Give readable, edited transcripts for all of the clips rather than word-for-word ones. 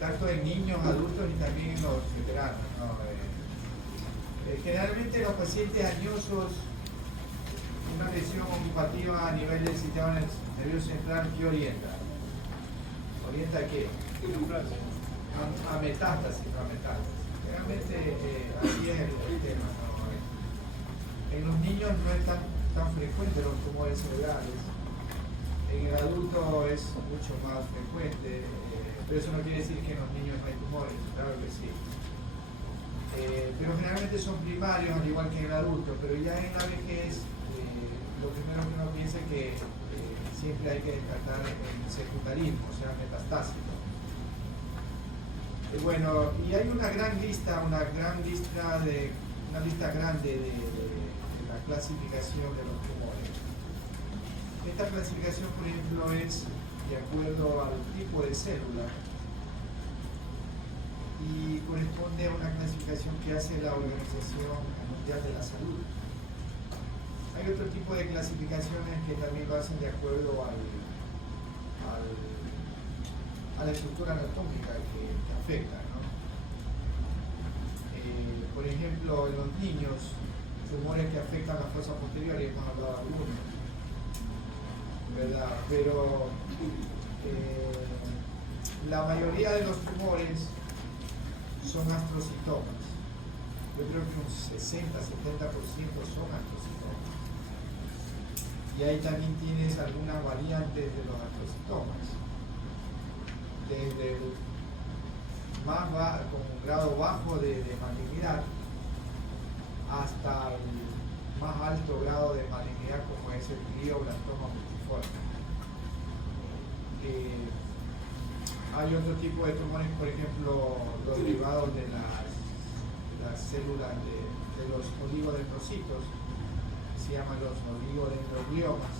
tanto en niños, adultos y también en los veteranos, ¿no? Generalmente los pacientes añosos, una lesión ocupativa a nivel del sistema nervioso central, ¿qué orienta? ¿Orienta a qué? A metástasis, no a metástasis. Realmente así es el tema, ¿no? En los niños no es tan frecuente los tumores cerebrales. En el adulto es mucho más frecuente, pero eso no quiere decir que en los niños no hay tumores, claro que sí. Pero generalmente son primarios, al igual que en el adulto, pero ya en la vejez, lo primero que uno piensa es que siempre hay que descartar el secundarismo, o sea, metastásico. Bueno, y hay una lista grande de la clasificación de los tumores. Esta clasificación, por ejemplo, es de acuerdo al tipo de célula y corresponde a una clasificación que hace la Organización Mundial de la Salud. Hay otro tipo de clasificaciones que también lo hacen de acuerdo a la estructura anatómica que afecta, ¿no? Por ejemplo, en los niños, tumores que afectan la fosa posterior, y hemos hablado de algunos, ¿verdad? Pero la mayoría de los tumores son astrocitomas. Yo creo que un 60-70% son astrocitomas. Y ahí también tienes algunas variantes de los astrocitomas. Desde el más bajo, con un grado bajo de malignidad, hasta el más alto grado de malignidad, como es el glioblastoma multiforme. Hay otro tipo de tumores, por ejemplo, los derivados de las células de los oligodendrocitos, se llaman los oligodendrogliomas,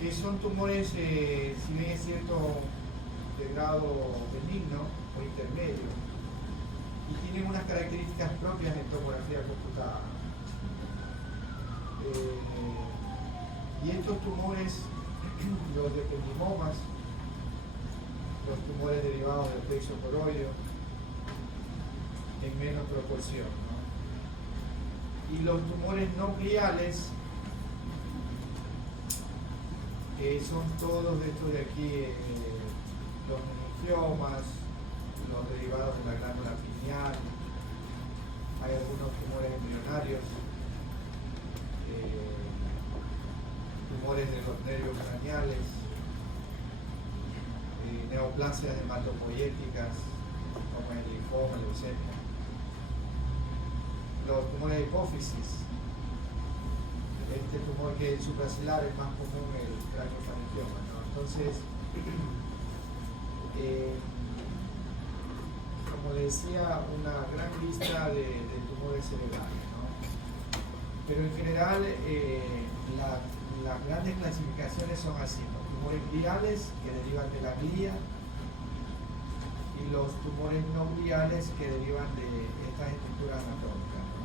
que son tumores, si bien es cierto, de grado benigno o intermedio, y tienen unas características propias de tomografía computada. Y estos tumores, los ependimomas, los tumores derivados del plexo coroideo, en menos proporción, ¿no? Y los tumores no gliales, son todos estos de aquí, los meningiomas, los derivados de la glándula pineal, hay algunos tumores embrionarios, tumores de los nervios craneales, neoplasias hematopoyéticas, como el linfoma, la leucemia, los tumores de hipófisis, este tumor que es supracelular es más común el craniofaringioma, ¿no? Entonces, como decía, una gran lista de tumores cerebrales, ¿no? Pero en general, las grandes clasificaciones son así, los tumores gliales que derivan de la glía y los tumores no gliales que derivan de estas estructuras anatómicas, ¿no?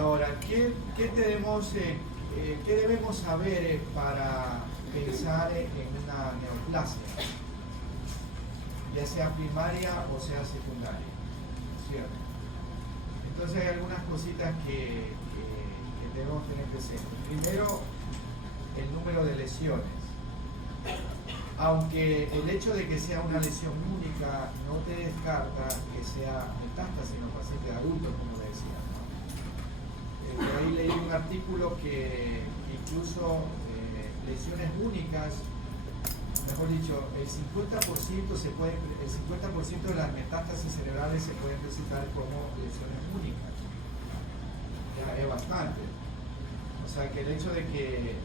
Ahora, ¿qué debemos saber para pensar en una neoplasia, ya sea primaria o sea secundaria? ¿Cierto? Entonces hay algunas cositas que debemos tener presentes. Primero, el número de lesiones. Aunque el hecho de que sea una lesión única no te descarta que sea metástasis en los pacientes adultos, como decía, ¿no? Por ahí leí un artículo que incluso lesiones únicas, mejor dicho, el 50% de las metástasis cerebrales se pueden presentar como lesiones únicas. Ya es bastante. O sea que el hecho de que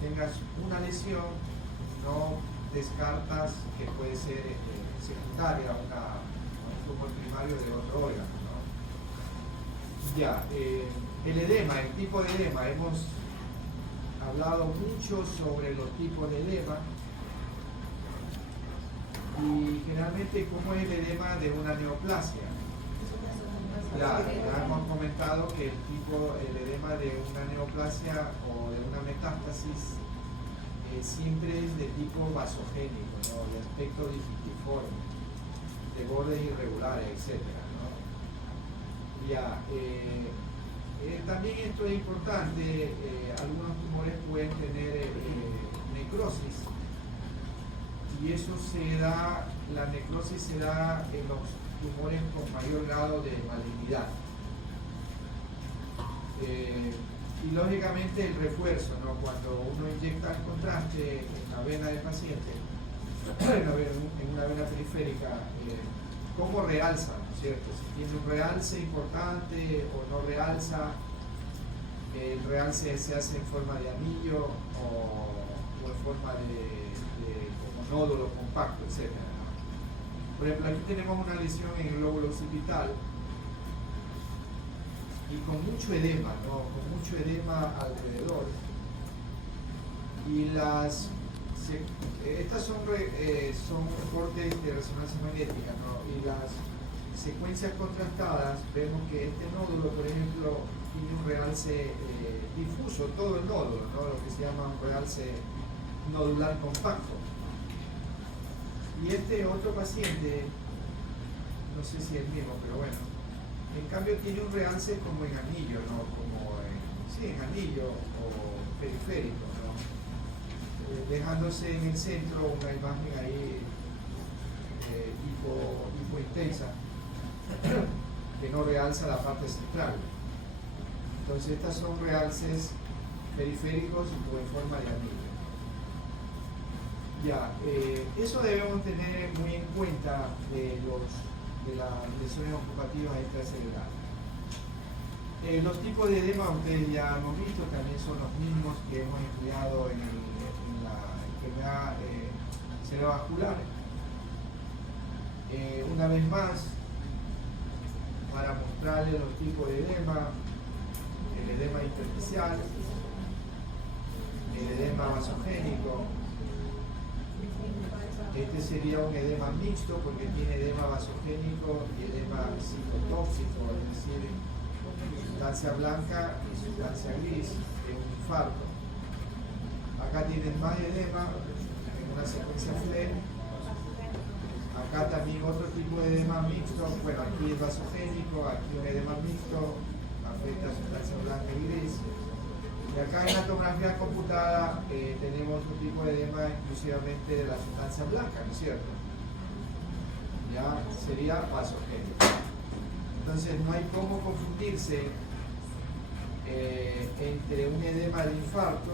tengas una lesión no descartas que puede ser secundaria a un tumor primario de otro órgano, ¿no? Ya, el edema, el tipo de edema, hemos hablado mucho sobre los tipos de edema y generalmente cómo es el edema de una neoplasia. Claro, ya hemos comentado que el edema de una neoplasia o de una metástasis siempre es de tipo vasogénico, ¿no? De aspecto digitiforme, de bordes irregulares, etc., ¿no? Ya, también esto es importante, algunos tumores pueden tener necrosis, y eso se da, la necrosis se da en los tumores con mayor grado de malignidad. Y lógicamente el refuerzo, ¿no? Cuando uno inyecta el contraste en la vena del paciente, en una vena periférica, ¿cómo realza, ¿no es cierto? Si tiene un realce importante o no realza, el realce se hace en forma de anillo o en forma de como nódulo compacto, etc., ¿no? Por ejemplo, aquí tenemos una lesión en el lóbulo occipital y con mucho edema, ¿no? Con mucho edema alrededor. Y estas son cortes de resonancia magnética, ¿no? Y las secuencias contrastadas, vemos que este nódulo, por ejemplo, tiene un realce difuso, todo el nódulo, ¿no? Lo que se llama un realce nodular compacto. Y este otro paciente, no sé si es el mismo, pero bueno, en cambio tiene un realce como en anillo, ¿no? En anillo o periférico, ¿no? Dejándose en el centro una imagen ahí hipointensa que no realza la parte central. Entonces estas son realces periféricos o en forma de anillo. Ya, eso debemos tener muy en cuenta de las lesiones ocupativas extracelulares. Los tipos de edema ustedes ya hemos visto, también son los mismos que hemos estudiado en la enfermedad cerebrovascular. Una vez más, para mostrarles los tipos de edema, el edema intersticial, el edema vasogénico. Este sería un edema mixto porque tiene edema vasogénico y edema citotóxico, es decir, sustancia blanca y sustancia gris, es un infarto. Acá tienen más edema en una secuencia FLE. Acá también otro tipo de edema mixto, bueno, aquí es vasogénico, aquí un edema mixto, afecta a sustancia blanca y gris. Y acá en la tomografía computada tenemos un tipo de edema exclusivamente de la sustancia blanca, ¿no es cierto? Ya sería vasogénico. Entonces no hay cómo confundirse entre un edema de infarto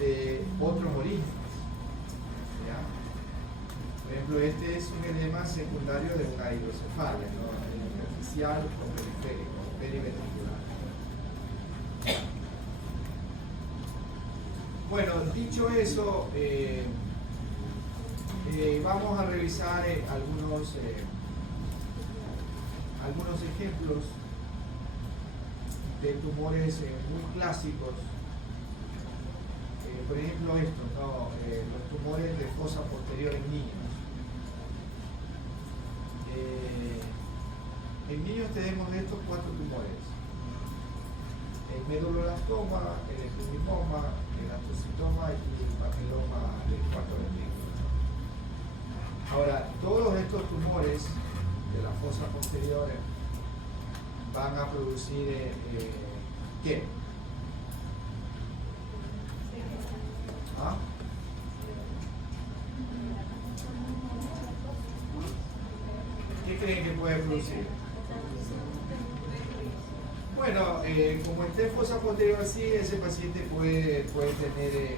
de otros orígenes. ¿Ya? Por ejemplo, este es un edema secundario de una hidrocefalia, ¿no? Intersticial o periférico, periventricular. Bueno, dicho eso, vamos a revisar algunos ejemplos de tumores muy clásicos. Por ejemplo, estos, ¿no? Los tumores de fosa posterior en niños. En niños tenemos estos 4 tumores: el meduloblastoma, el epidimoma, el astrocitoma y el papiloma del cuarto ventrículo. Ahora, todos estos tumores de la fosa posterior van a producir ¿qué? ¿Ah? ¿Qué creen que puede producir? Bueno, como esté en fosa posterior así, ese paciente puede tener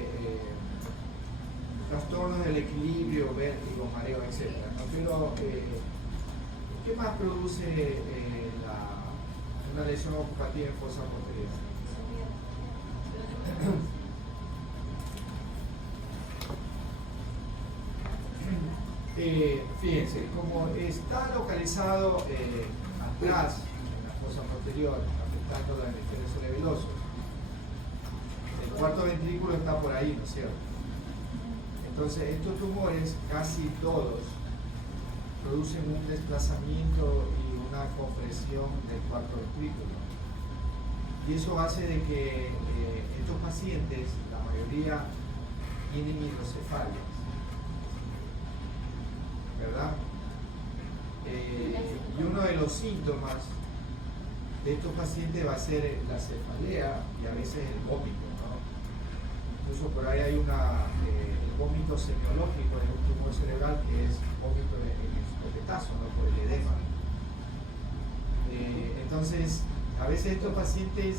trastornos del equilibrio, vértigo, mareo, etc., ¿no? Pero, ¿qué más produce una lesión ocupativa en fosa posterior? Fíjense, como está localizado atrás en la fosa posterior, afectando los hemisferios cerebelosos, el cuarto ventrículo está por ahí, ¿no es cierto? Entonces, estos tumores, casi todos, producen un desplazamiento y una compresión del cuarto ventrículo. Y eso hace de que estos pacientes, la mayoría, tienen hidrocefalias, ¿verdad? Y uno de los síntomas de estos pacientes va a ser la cefalea y a veces el vómito, ¿no? Incluso por ahí hay el vómito semiológico de un tumor cerebral, que es vómito en escopetazo, ¿no? Por el edema. Entonces, a veces estos pacientes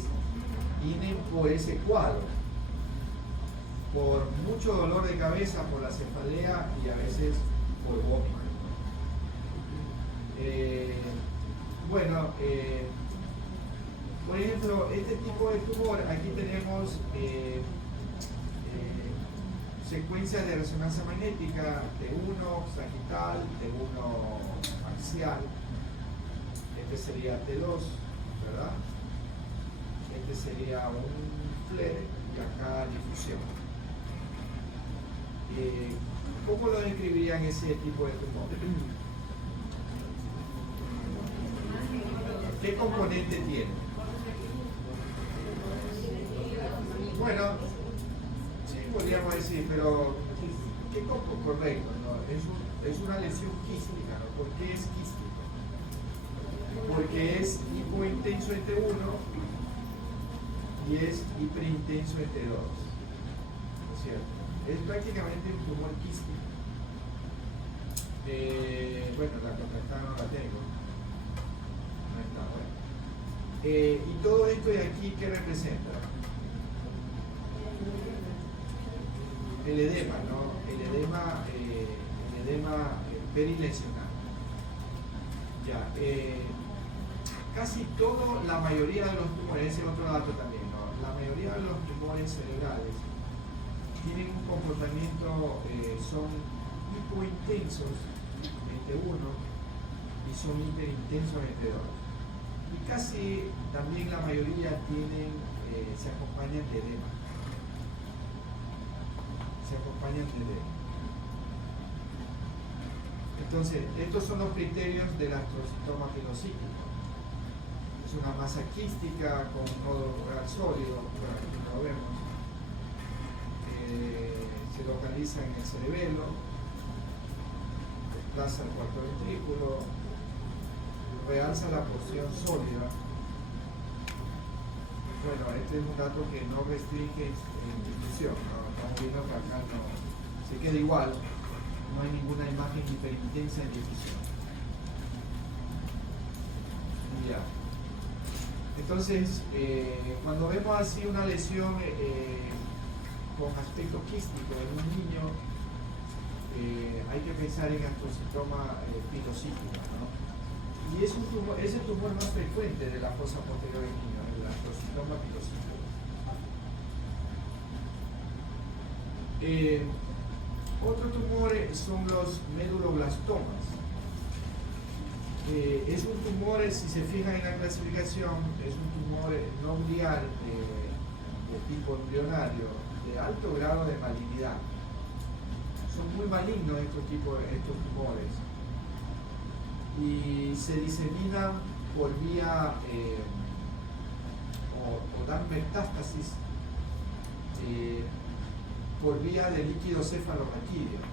vienen por ese cuadro, por mucho dolor de cabeza, por la cefalea y a veces por vómito. Por ejemplo, este tipo de tumor, aquí tenemos secuencias de resonancia magnética, T1 sagital, T1 axial, este sería T2, ¿verdad? Este sería un flare y acá difusión. ¿Cómo lo describirían ese tipo de tumor? ¿Qué componente tiene? Bueno, sí podríamos decir, pero ¿qué correcto? ¿No? Es una lesión quística, ¿no? ¿Por qué es quístico? Porque es hipointenso en T1 y es hiperintenso en T2, ¿no es cierto? Es prácticamente un tumor quístico. Bueno, la contractada no la tengo. No está bueno. Y todo esto de aquí, ¿qué representa? El edema, ¿no? El edema perilesional. Ya. Casi todo, la mayoría de los tumores, ese es otro dato también, ¿no? La mayoría de los tumores cerebrales tienen un comportamiento, son hipointensos en T1 y son hiperintensos en T2. Y casi también la mayoría tienen, se acompañan de edema. Se acompañan de edema. Entonces, estos son los criterios del astrocitoma pilocítico. Es una masa quística con un nódulo ocular sólido, por aquí lo vemos. Se localiza en el cerebelo, desplaza el cuarto ventrículo, realza la porción sólida. Bueno, este es un dato que no restringe en difusión, ¿no? Estamos viendo que acá no se queda igual, no hay ninguna imagen hiperintensa en difusión. Ya. Entonces, cuando vemos así una lesión con aspecto quístico en un niño, hay que pensar en astrocitoma pilocítico, ¿no? Y es el tumor más frecuente de la fosa posterior del niño, el astrocitoma pilocítico. Otro tumor son los meduloblastomas. Es un tumor, si se fijan en la clasificación, es un tumor no glial de tipo embrionario, de alto grado de malignidad. Son muy malignos estos tumores y se diseminan por vía o dan metástasis por vía de líquido cefalorraquídeo.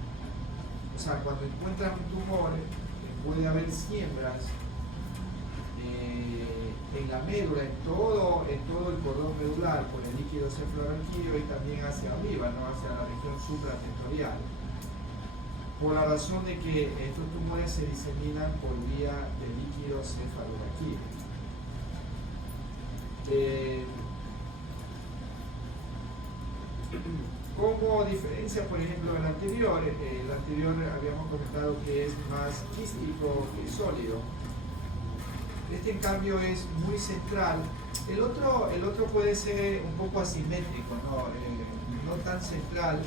O sea, cuando encuentran un tumor, puede haber siembras en la médula, en todo el cordón medular, por el líquido cefalorraquídeo y también hacia arriba, ¿no? Hacia la región supratentorial. Por la razón de que estos tumores se diseminan por vía de líquido cefalorraquídeo. Como diferencia, por ejemplo, del anterior, el anterior habíamos comentado que es más quístico que sólido. Este, en cambio, es muy central. El otro puede ser un poco asimétrico, no tan central,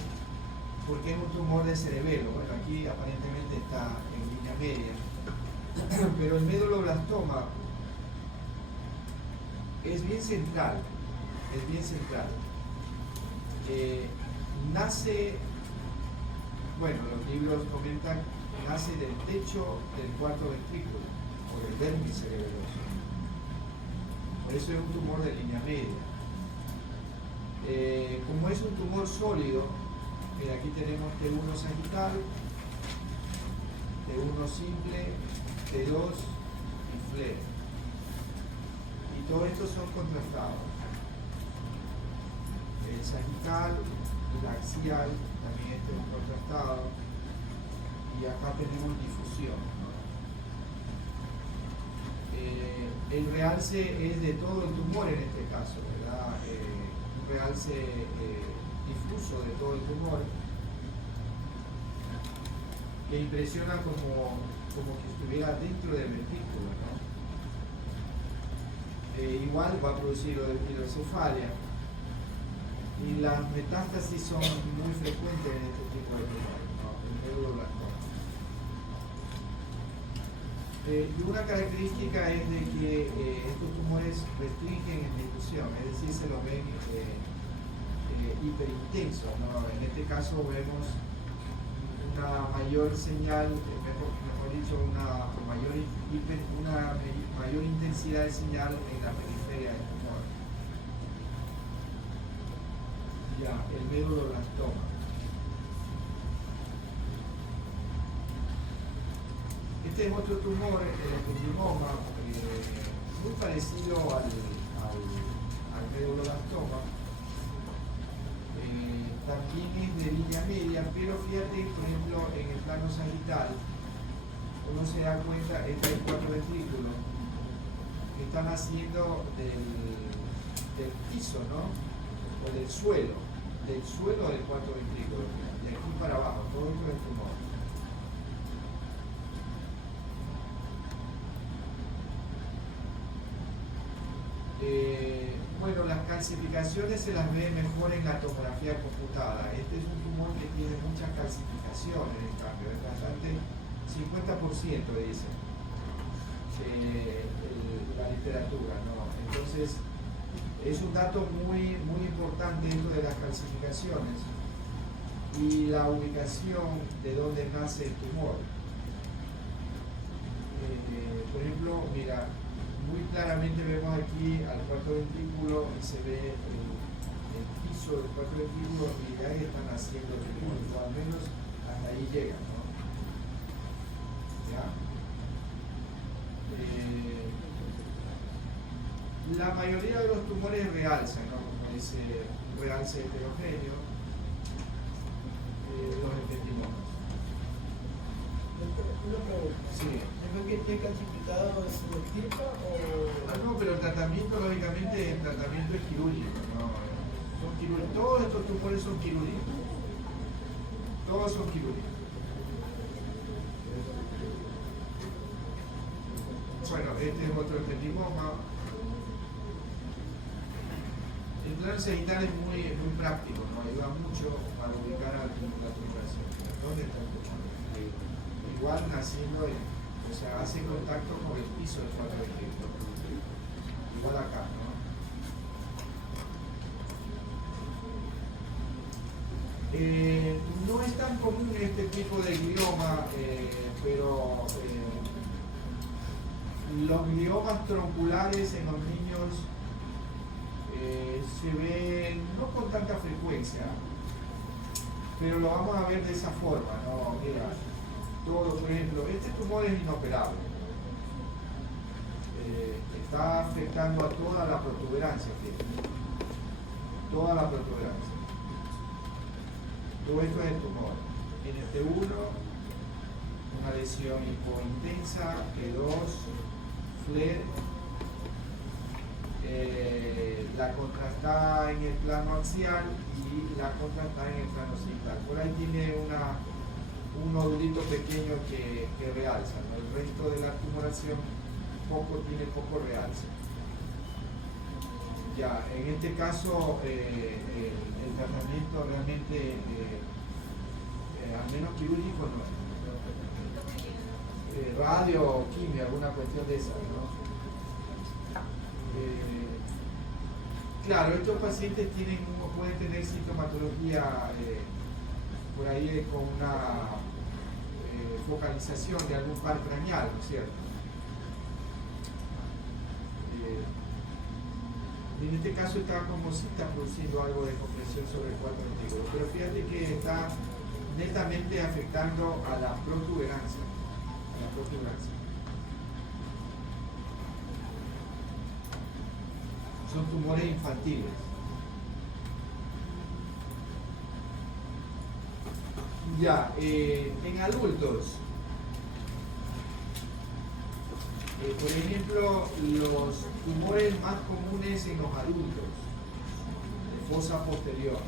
porque es un tumor de cerebelo. Bueno, aquí aparentemente está en línea media. Pero el meduloblastoma es bien central. Nace, bueno, los libros comentan, nace del techo del cuarto ventrículo, o por el dermis cerebeloso. Por eso es un tumor de línea media. Como es un tumor sólido, mira, aquí tenemos T1 sagital, T1 simple, T2 y flare. Y todos estos son contrastados. El sagital, el axial, también este es un contrastado. Y acá tenemos difusión, ¿no? El realce es de todo el tumor en este caso, ¿verdad? Un realce difuso de todo el tumor que impresiona como que estuviera dentro del ventrículo, ¿no? Igual va a producir hidrocefalia y las metástasis son muy frecuentes en este tipo de tumores, ¿no? El neuroblastoma. Y una característica es de que estos tumores restringen en difusión, es decir, se los ven hiperintensos, ¿no? En este caso vemos una mayor señal, mejor dicho, una mayor intensidad de señal en la periferia del tumor. Ya, el medulloblastoma. Este es otro tumor, el ependimoma, muy parecido al medulloblastoma. También es de línea media, pero fíjate, por ejemplo, en el plano sagital, uno se da cuenta, estos cuatro ventrículos que están haciendo del piso, ¿no? O del suelo del cuarto ventrículo, de aquí para abajo, todo esto es tumor. Bueno, las calcificaciones se las ve mejor en la tomografía computada. Este es un tumor que tiene muchas calcificaciones, en cambio, es bastante, 50% dice la literatura, ¿no? Entonces, es un dato muy, muy importante esto de las calcificaciones y la ubicación de donde nace el tumor. Por ejemplo, mira, muy claramente vemos aquí al cuarto ventrículo y se ve el piso del cuarto ventrículo y ya están haciendo el tumor, o al menos hasta ahí llegan, ¿no? ¿Ya? La mayoría de los tumores realzan, ¿no? Como dice, realce heterogéneo, los ependimomas. Una pregunta. Sí. ¿Es que esté calcificado en su estirpa o...? No, pero el tratamiento, lógicamente, el tratamiento es quirúrgico, ¿no? Son quirúrgicos. Todos estos tumores son quirúrgicos. Todos son quirúrgicos. Bueno, este es otro ependimoma. El plano sagital es muy práctico, ¿no? Ayuda mucho para ubicar la tumoración. ¿Dónde está el tumor? Igual naciendo o sea, hace contacto con el piso del cuarto ventrículo. Igual acá, ¿no? No es tan común este tipo de glioma, pero los gliomas tronculares en los niños se ven no con tanta frecuencia, pero lo vamos a ver de esa forma, ¿no? Mira, todo, por ejemplo, este tumor es inoperable. Está afectando a toda la protuberancia, toda la protuberancia. Todo esto es el tumor. En este 1, una lesión hipointensa, E2, flare, la contrastada en el plano axial y la contrastada en el plano sagital. Por ahí tiene un nodulito pequeño que realza, ¿no? El resto de la tumoración tiene poco realce. Ya, en este caso el tratamiento realmente, al menos quirúrgico, no. Radio o quimio, alguna cuestión de esa, ¿no? Claro, estos pacientes pueden tener sintomatología por ahí con una focalización de algún par craneal, ¿no es cierto? En este caso está como si está produciendo algo de compresión sobre el cuarto ventrículo, pero fíjate que está netamente afectando a la protuberancia. Son tumores infantiles. Ya, en adultos, por ejemplo, los tumores más comunes en los adultos, fosa posterior.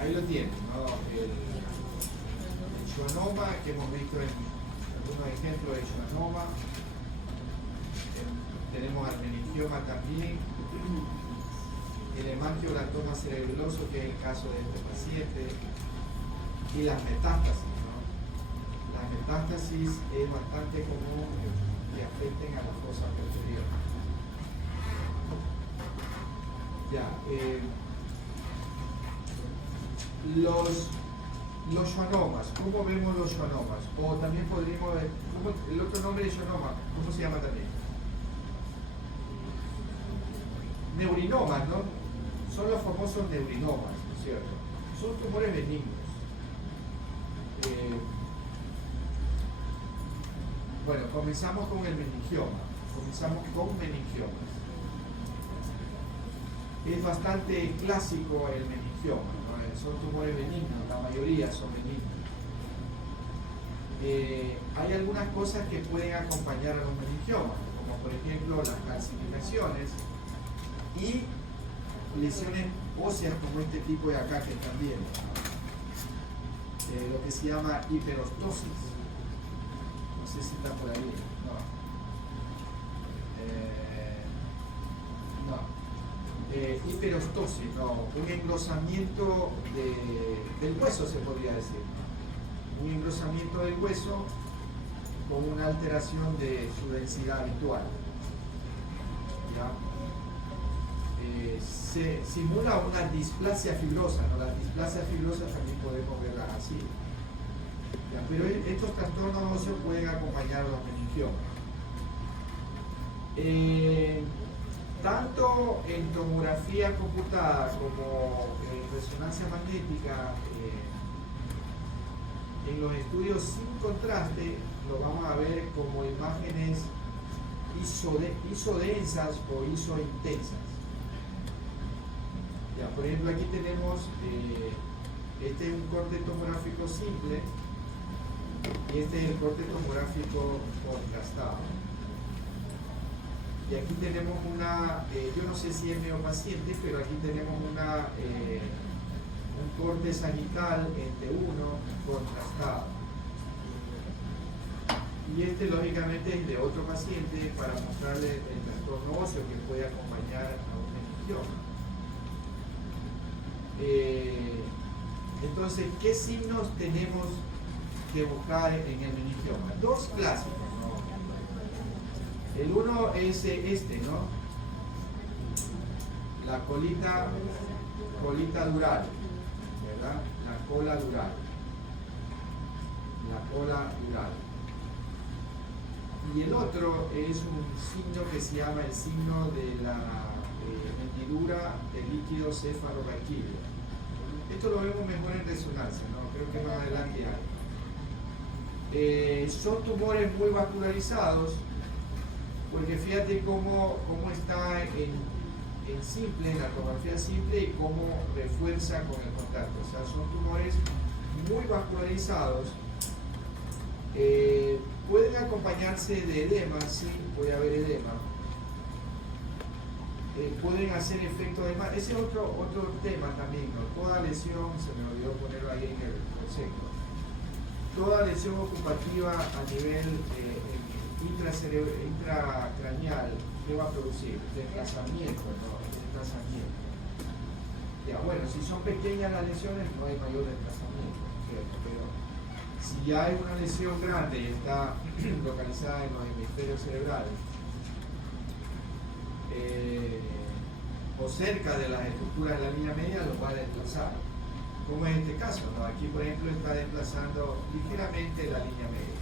Ahí lo tienen, ¿no? El schwannoma que hemos visto en algunos ejemplos de schwannoma. Tenemos al meningioma también, el hemangioblastoma cerebeloso, que es el caso de este paciente, y las metástasis, ¿no? Las metástasis es bastante común que afecten a la fosa posterior. Ya, los schwannomas, ¿cómo vemos los schwannomas? O también podríamos ver, el otro nombre de schwannoma, ¿cómo se llama también? Neurinomas, ¿no? Son los famosos neurinomas, ¿no es cierto? Son tumores benignos. Bueno, comenzamos con el meningioma. Es bastante clásico el meningioma, ¿no? Son tumores benignos, la mayoría son benignos. Hay algunas cosas que pueden acompañar a los meningiomas, como por ejemplo las calcificaciones y lesiones óseas como este tipo de acá que están viendo, lo que se llama hiperostosis. No sé si está por ahí. Hiperostosis, no, un engrosamiento del hueso, se podría decir. Un engrosamiento del hueso con una alteración de su densidad habitual. ¿Ya? Se simula una displasia fibrosa, ¿no? La displasia fibrosa también podemos verla así. ¿Ya? Pero estos trastornos óseos pueden acompañar a los meningiomas. Tanto en tomografía computada como en resonancia magnética, en los estudios sin contraste, lo vamos a ver como imágenes isodensas o isointensas. Ya, por ejemplo, aquí tenemos, este es un corte tomográfico simple y este es el corte tomográfico contrastado. Y aquí tenemos una, yo no sé si es neopaciente, pero aquí tenemos un corte sagital en T1 contrastado. Y este lógicamente es de otro paciente para mostrarle el trastorno óseo que puede acompañar a un meningioma. Entonces, ¿qué signos tenemos que buscar en el meningioma? Dos clásicos, ¿no? El uno es este, ¿no? La colita dural, ¿verdad? La cola dural. Y el otro es un signo que se llama el signo de la hendidura del líquido cefalorraquídeo. Esto lo vemos mejor en resonancia, ¿no? Creo que más adelante hay. Son tumores muy vascularizados, porque fíjate cómo está en simple, en la tomografía simple, y cómo refuerza con el contacto. O sea, son tumores muy vascularizados. Pueden acompañarse de edema, sí, puede haber edema. Pueden hacer efecto de mar. Ese es otro tema también, ¿no? Toda lesión, se me olvidó ponerlo ahí en el concepto, toda lesión ocupativa a nivel intracraneal, ¿qué va a producir? Desplazamiento, ¿no? Desplazamiento. Ya, bueno, si son pequeñas las lesiones no hay mayor desplazamiento, ¿cierto? Pero si ya hay una lesión grande y está localizada en los hemisferios cerebrales, o cerca de las estructuras de la línea media, los va a desplazar, como en este caso, ¿no? Aquí por ejemplo está desplazando ligeramente la línea media.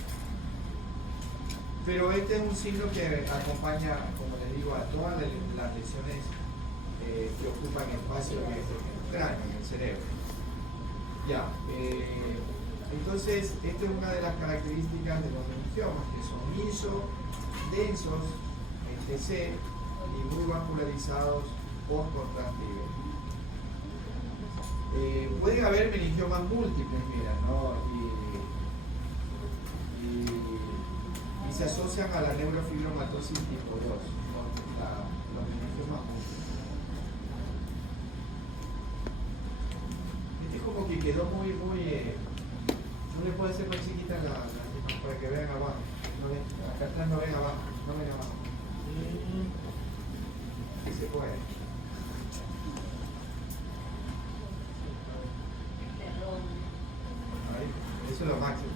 Pero este es un signo que acompaña, como les digo, a todas las lesiones que ocupan espacio en el cráneo, en el cerebro. Ya, entonces esta es una de las características de los meningiomas, que son lisos, densos, etc. y muy vascularizados por contraste ibérico. Pueden haber meningiomas múltiples, mira, ¿no? Y se asocian a la neurofibromatosis tipo 2, ¿no? Los meningiomas múltiples. Este es como que quedó muy, no le puede ser más chiquita para que vean abajo. No ven, acá atrás no ven abajo, no ven abajo. Sí se puede. Ahí, eso es lo máximo.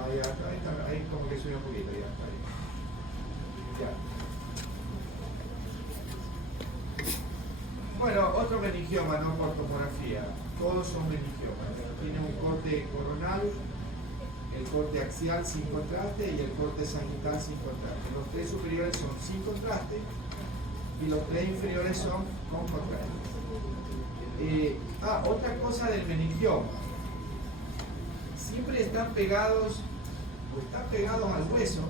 Ahí como que sube un poquito, ya está ahí. Ya. Bueno, otro meningioma, no por tomografía. Todos son meningiomas. Tiene un corte coronal, el corte axial sin contraste y el corte sagital sin contraste. Los tres superiores son sin contraste y los tres inferiores son con contraste. Otra cosa del meningioma. Siempre están pegados al hueso,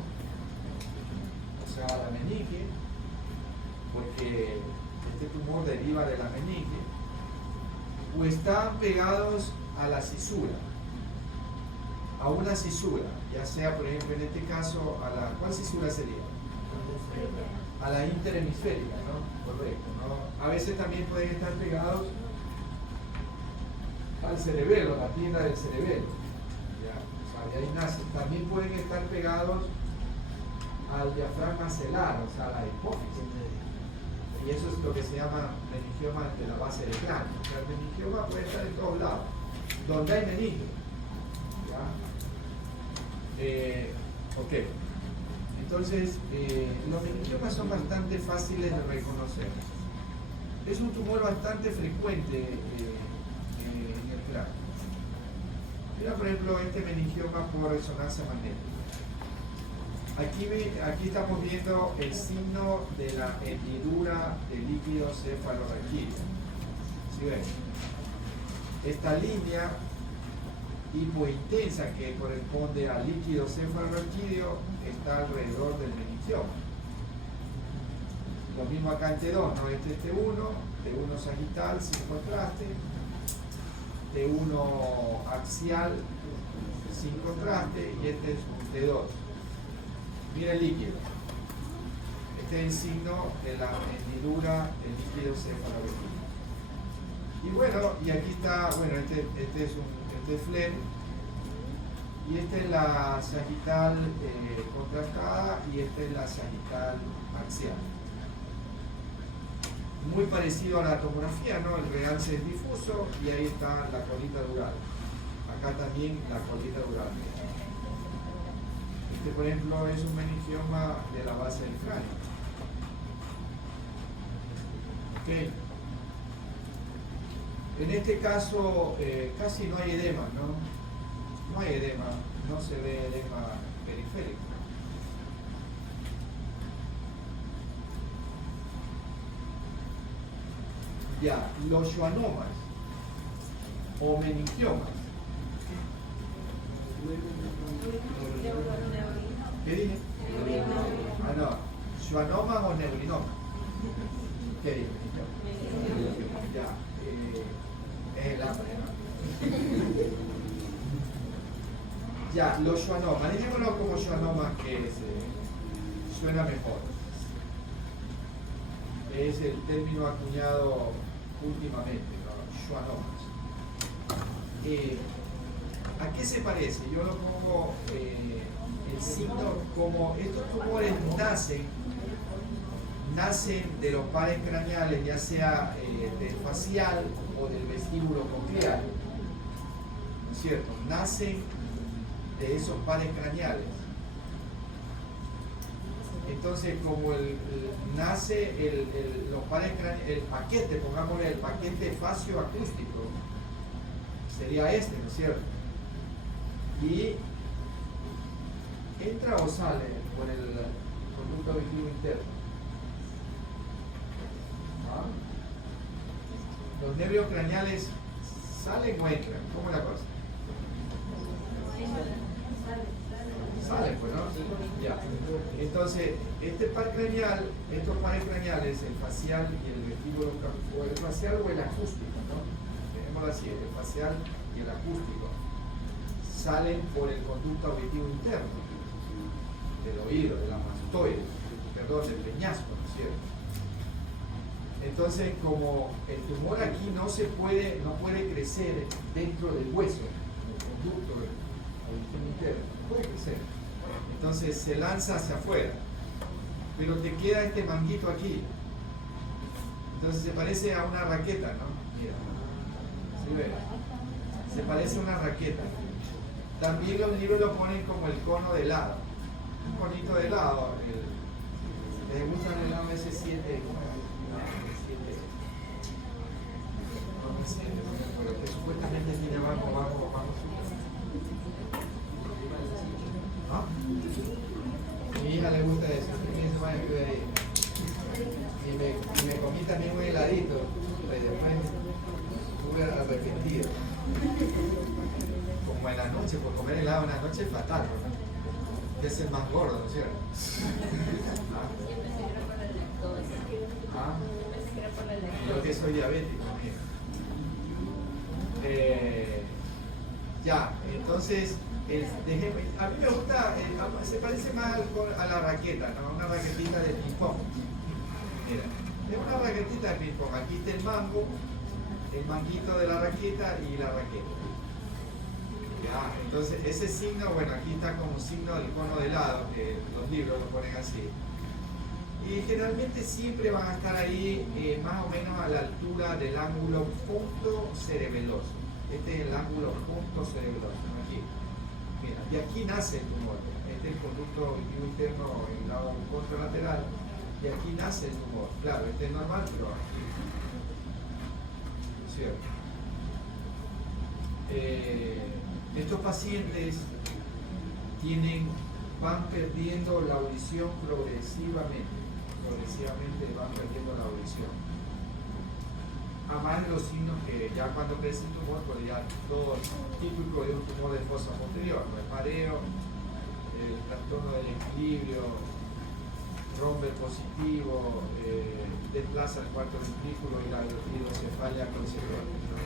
o sea, a la meninge, porque este tumor deriva de la meninge, o están pegados a la cisura, a una cisura, ya sea, por ejemplo, en este caso, ¿cuál cisura sería? A la interhemisférica, ¿no? Correcto, ¿no? A veces también pueden estar pegados al cerebelo, la tienda del cerebelo. Y ahí nacen. También pueden estar pegados al diafragma celar, o sea, a la hipófisis. Y eso es lo que se llama meningioma de la base del cráneo. O sea, el meningioma puede estar en todos lados, donde hay meninge. ¿Ya? Ok. Entonces, los meningiomas son bastante fáciles de reconocer. Es un tumor bastante frecuente en el cráneo. Mira, por ejemplo, este meningioma por resonancia magnética. Aquí estamos viendo el signo de la hendidura del líquido cefalorraquídeo. ¿Sí ven? Esta línea hipointensa que corresponde al líquido cefalorraquídeo está alrededor del meningioma. Lo mismo acá en T2, ¿no? Este es T1 sagital sin contraste, T1 axial sin contraste y este es un T2. Mira el líquido. Este es el signo de la hendidura del líquido cefalorraquídeo. Y bueno, y aquí está, bueno, este es FLEN y esta es la sagital contrastada y esta es la sagital axial. Muy parecido a la tomografía, ¿no? El realce es difuso y ahí está la colita dural. Acá también la colita dural. Este, por ejemplo, es un meningioma de la base del cráneo. Ok. En este caso casi no hay edema, ¿no? No hay edema, no se ve edema periférico. Ya, los schwannomas o meningiomas. ¿Qué dije? No, schwannomas o neurinomas. ¿Qué dije? Ya, es el hambre, ¿no? Ya, los schwannomas, dejémoslo como schwannomas que suena mejor. Es el término acuñado últimamente, ¿no? Schwannomas. ¿A qué se parece? Yo lo pongo el signo como estos tumores nacen de los pares craneales, ya sea del facial o del vestíbulo coclear, ¿no es cierto? Nacen de esos pares craneales. Entonces, como nace los pares craneales, el paquete, pongámosle el paquete fascioacústico, sería este, ¿no es cierto? Y ¿entra o sale por el conducto auditivo interno? ¿Ah? ¿Los nervios craneales salen o entran? ¿Cómo es la cosa? Salen, pues, ¿no? Ya. Entonces, este par craneal, estos pares craneales, el facial y el vestíbulo, o el facial o el acústico, ¿no? Tenemos así, el facial y el acústico, salen por el conducto auditivo interno, del oído, de la mastoide, perdón, del peñasco, ¿no es cierto? Entonces, como el tumor aquí no puede crecer dentro del hueso, en el conducto auditivo interno, no puede crecer. Entonces se lanza hacia afuera, pero te queda este manguito aquí. Entonces se parece a una raqueta, ¿no? Mira, ¿sí ve? Se parece a una raqueta. También los libros lo ponen como el cono de helado, un conito de helado. ¿Les gusta el helado ese 7? Pero que supuestamente tiene abajo. ¿No? Mi hija le gusta eso, pienso más que ahí. Y me comí también un heladito, y después estuve arrepentido. Como en la noche, por comer helado en la noche es fatal, ¿no? Es el más gordo, ¿no es cierto? ¿Ah? Yo que soy diabético, mira. Ya, entonces, a mí me gusta, se parece más a la raqueta, ¿no? Una raquetita de ping-pong. Mira, es una raquetita de ping-pong. Aquí está el mango, el manguito de la raqueta y la raqueta. Ya, entonces, ese signo, bueno, aquí está como un signo del cono de helado, que los libros lo ponen así. Y generalmente siempre van a estar ahí más o menos a la altura del ángulo punto cerebeloso. Este es el ángulo punto cerebeloso, ¿no? Aquí. Mira, de aquí nace el tumor. Este es el conducto auditivo interno en el lado contralateral. Y aquí nace el tumor. Claro, este es normal, pero aquí. ¿Cierto? Estos pacientes van perdiendo la audición progresivamente van perdiendo la audición. Además de los signos que ya cuando crece el tumor, pues ya todo típico de un tumor de fosa posterior, ¿no? El mareo, el trastorno del equilibrio, rombe positivo, desplaza el cuarto ventrículo y la hidrocefalia consecuente, ¿no?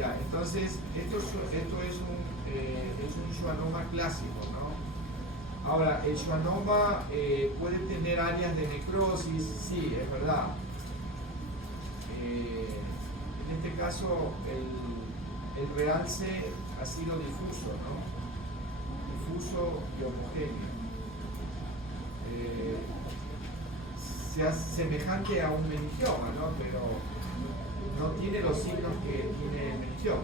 Ya, entonces esto es un schwannoma clásico, ¿no? Ahora, el schwannoma puede tener áreas de necrosis, sí, es verdad. En este caso, el realce ha sido difuso, ¿no? Difuso y homogéneo. Se hace semejante a un meningioma, ¿no? Pero no tiene los signos que tiene el meningioma.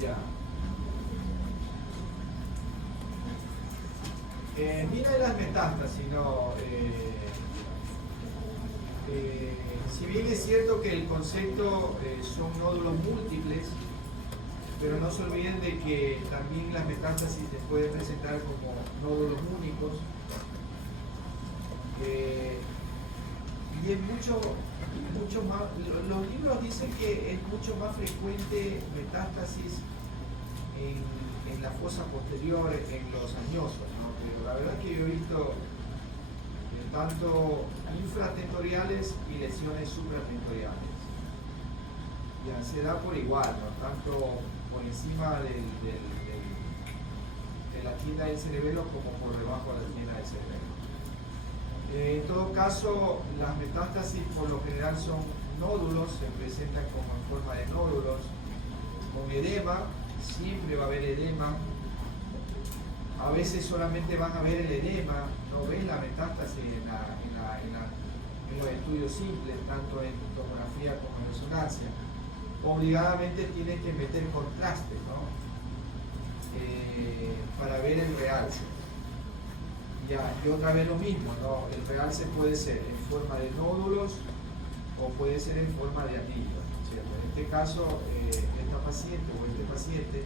Ya. Mira las metástasis, ¿no? Si bien es cierto que el concepto son nódulos múltiples, pero no se olviden de que también las metástasis se pueden presentar como nódulos únicos. Y es mucho más, los libros dicen que es mucho más frecuente metástasis en la fosa posterior, en los añosos, ¿no? Pero la verdad es que yo he visto tanto infratentoriales y lesiones supratentoriales. Ya se da por igual, ¿no? Tanto por encima de la tienda del cerebelo como por debajo de la tienda del cerebelo. En todo caso, las metástasis por lo general son nódulos, se presentan como en forma de nódulos, con edema, siempre va a haber edema. A veces solamente van a ver el edema, no ven la metástasis en los estudios simples, tanto en tomografía como en resonancia. Obligadamente tienen que meter contraste, ¿no? Para ver el realce. Ya, y otra vez lo mismo, ¿no? El realce puede ser en forma de nódulos o puede ser en forma de anillos, ¿cierto? En este caso, esta paciente o este paciente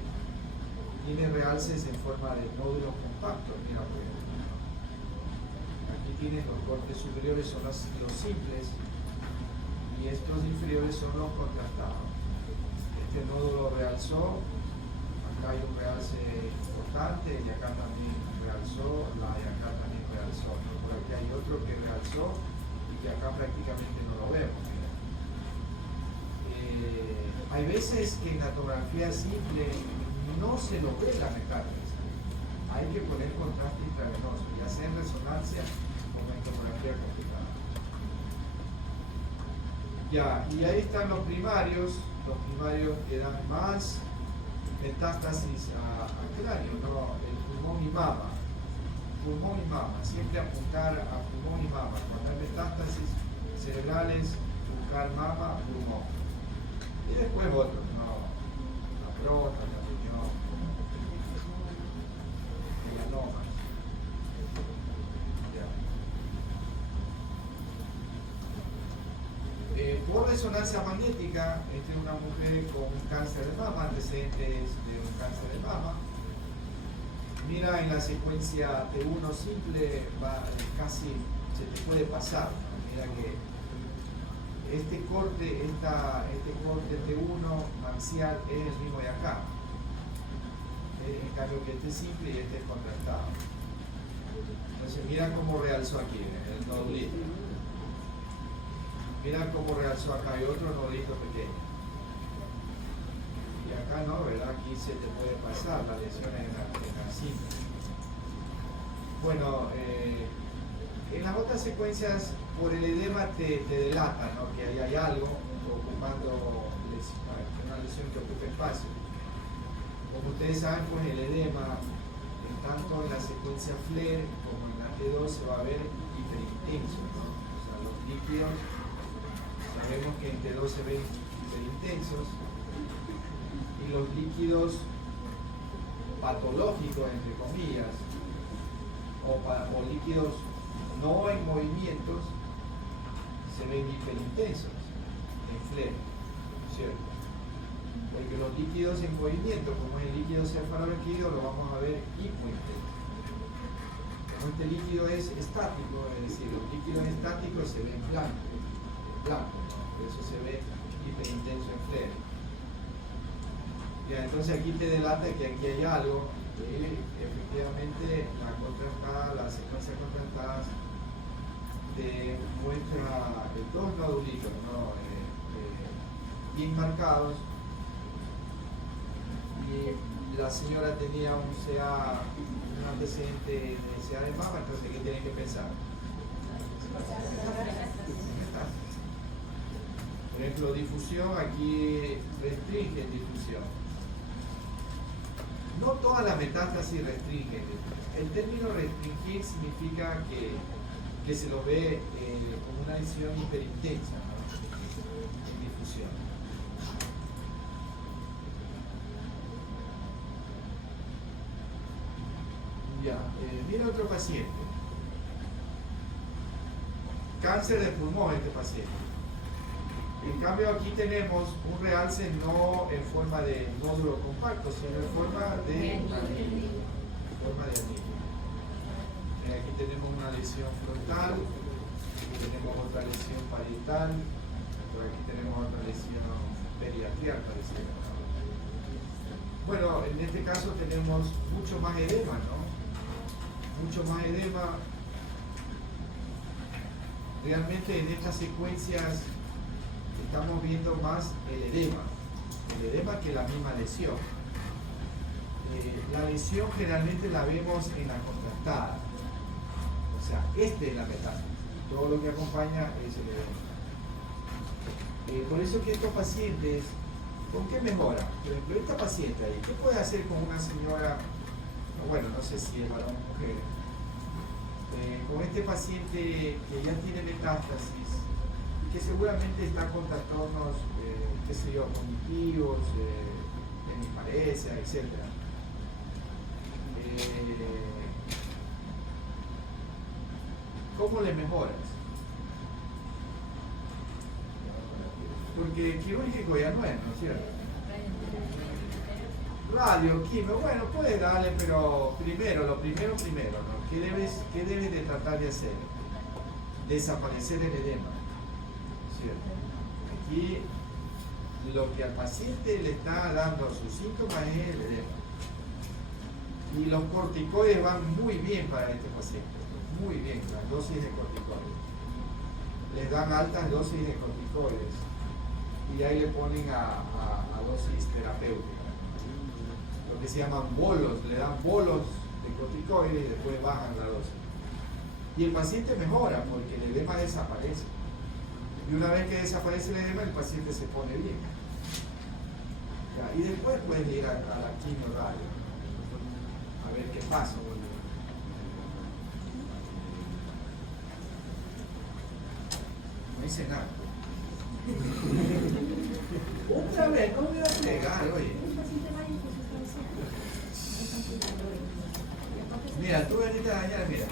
tiene realces en forma de nódulos compactos. Mira, pues, aquí tienes los cortes superiores, son los simples, y estos inferiores son los contrastados. Este nódulo realzó, acá hay un realce importante, y acá también realzó, y acá también realzó. Por aquí hay otro que realzó y que acá prácticamente no lo vemos. Hay veces que en la tomografía simple no se lo ve la metástasis. Hay que poner contraste intravenoso, ya sea en resonancia o en tomografía complicada. Ya, y ahí están los primarios que dan más metástasis al cráneo, ¿no? El pulmón y mama. Pulmón y mama, siempre apuntar a pulmón y mama. Cuando hay metástasis cerebrales, buscar mama, pulmón. Y después otros, ¿no? La próstata, la riñón, melanomas. Por resonancia magnética, esta es una mujer con un cáncer de mama, antecedentes de un cáncer de mama. Mira, en la secuencia T1 simple casi se te puede pasar, ¿no? Mira que este corte T1 axial es el mismo de acá. En cambio que este es simple y este es contrastado. Entonces mira cómo realzó aquí, el nodulito. Mira cómo realzó acá, hay otro nodulito pequeño. Y acá no, ¿verdad? Aquí se te puede pasar la lesión en la simple. Bueno, en las otras secuencias, por el edema te delata, ¿no? Que ahí hay algo ocupando una lesión que ocupa espacio. Como ustedes saben, pues el edema, tanto en la secuencia FLAIR como en la T2, se va a ver hiperintenso, ¿no? O sea, los líquidos, sabemos que en T2 se ven hiperintensos, y los líquidos patológicos, entre comillas, o líquidos no en movimientos, se ven hiperintensos en FLAIR, ¿cierto? Porque los líquidos en movimiento, como es el líquido cefalorraquídeo, lo vamos a ver hipointenso. Como este líquido es estático, es decir, los líquidos estáticos se ven blancos, ¿no? Por eso se ve hiperintenso en FLAIR. Ya, entonces aquí te delata que aquí hay algo, y efectivamente la secuencia contrastada te muestra dos nodulitos, ¿no? Bien marcados, y la señora tenía un antecedente de CA de mama, entonces ¿qué tienen que pensar? Por ejemplo, difusión, aquí restringen difusión. No todas las metástasis restringen. El término restringir significa que se lo ve como una lesión hiperintensa, ¿no? En difusión. Ya, mira otro paciente. Cáncer de pulmón este paciente. En cambio aquí tenemos un realce no en forma de nódulo compacto, sino en forma de anillo. Aquí tenemos una lesión frontal, aquí tenemos otra lesión parietal, por aquí tenemos otra lesión periatrial, parece. Bueno, en este caso tenemos mucho más edema, ¿no? Mucho más edema. Realmente en estas secuencias estamos viendo más el edema que la misma lesión. La lesión generalmente la vemos en la contrastada, o sea, esta es la metástasis, todo lo que acompaña es el edema. Por eso que estos pacientes, ¿con qué mejora? Por ejemplo, esta paciente ahí, ¿qué puede hacer con una señora, bueno, no sé si es varón o mujer, con este paciente que ya tiene metástasis, que seguramente está con trastornos, qué sé yo, cognitivos, hemiparesia, etc. ¿Cómo le mejoras? Porque quirúrgico ya no es, ¿no es cierto? Radio, quimio, bueno, puedes darle, pero primero, lo primero, ¿no? ¿Qué debes de tratar de hacer? Desaparecer el edema, ¿cierto? Aquí lo que al paciente le está dando sus síntomas es el edema. Y los corticoides van muy bien para este paciente, muy bien, las dosis de corticoides. Les dan altas dosis de corticoides y ahí le ponen a dosis terapéutica. Lo que se llaman bolos, le dan bolos de corticoides y después bajan la dosis. Y el paciente mejora porque el edema desaparece. Y una vez que desaparece el edema, el paciente se pone bien. Ya, y después puedes ir a la quimio radio, a ver qué pasa. No hice nada. Otra vez, no me voy a pegar, oye. Mira, tú veniste allá, mira.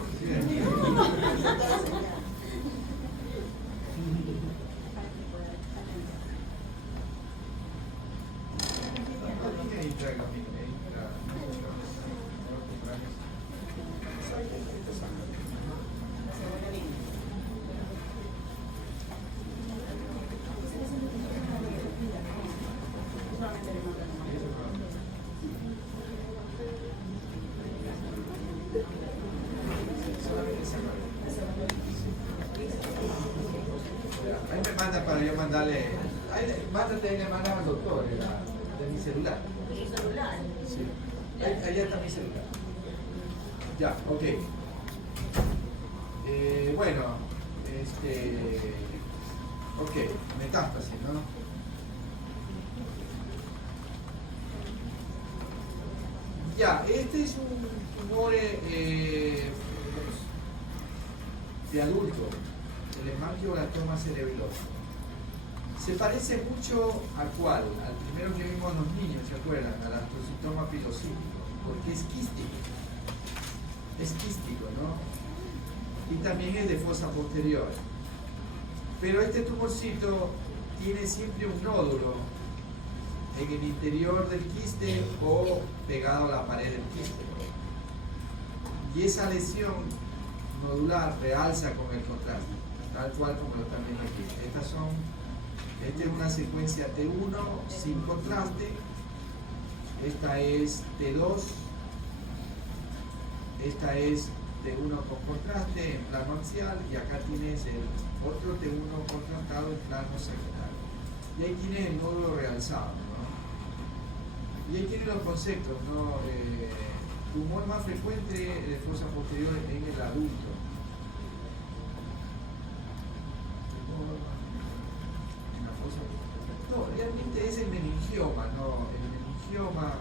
Ahí me manda para yo mandarle. Mándate y le mandas al doctor de mi celular. ¿Mi celular? Sí. Allá está mi celular. Ya, ok. Bueno, ok, metástasis, ¿no? Ya, este es un tumor de adulto, el hemangioblastoma cerebeloso. Se parece mucho a cuál, al primero que vimos en los niños, ¿se acuerdan? Al astrocitoma pilocítico, porque es quístico. Es quístico, ¿no? Y también es de fosa posterior. Pero este tumorcito tiene siempre un nódulo en el interior del quiste o pegado a la pared del quiste. Y esa lesión nodular realza con el contraste, tal cual como lo están viendo aquí. Esta es una secuencia T1 sin contraste, esta es T2, esta es T1 con contraste en plano axial y acá tienes el otro T1 contrastado en plano segmental. Y ahí tienes el nódulo realzado, ¿no? Y ahí tienes los conceptos, ¿no? Tumor más frecuente de fosa posterior en el adulto. No, realmente es el meningioma, ¿no? El meningioma,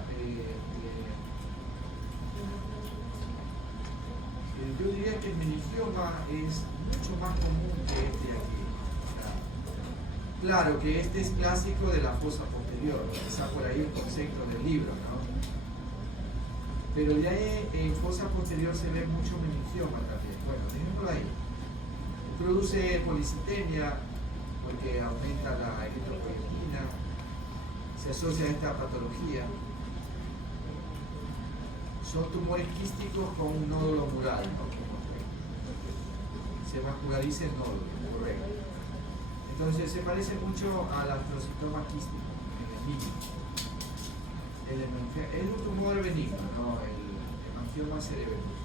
yo diría que el meningioma es mucho más común que este de aquí. Claro que este es clásico de la fosa posterior, está por ahí el concepto del libro, ¿no? Pero ya en fosa posterior se ve mucho meningioma también. Bueno, dejémoslo ahí. Produce policitemia porque aumenta la eritropoietina, se asocia a esta patología. Son tumores quísticos con un nódulo mural, ¿no? Se vasculariza el nódulo, correcto. Entonces se parece mucho al astrocitoma quístico en el niño. Es un tumor benigno, ¿no? El hemangioma cerebeloso.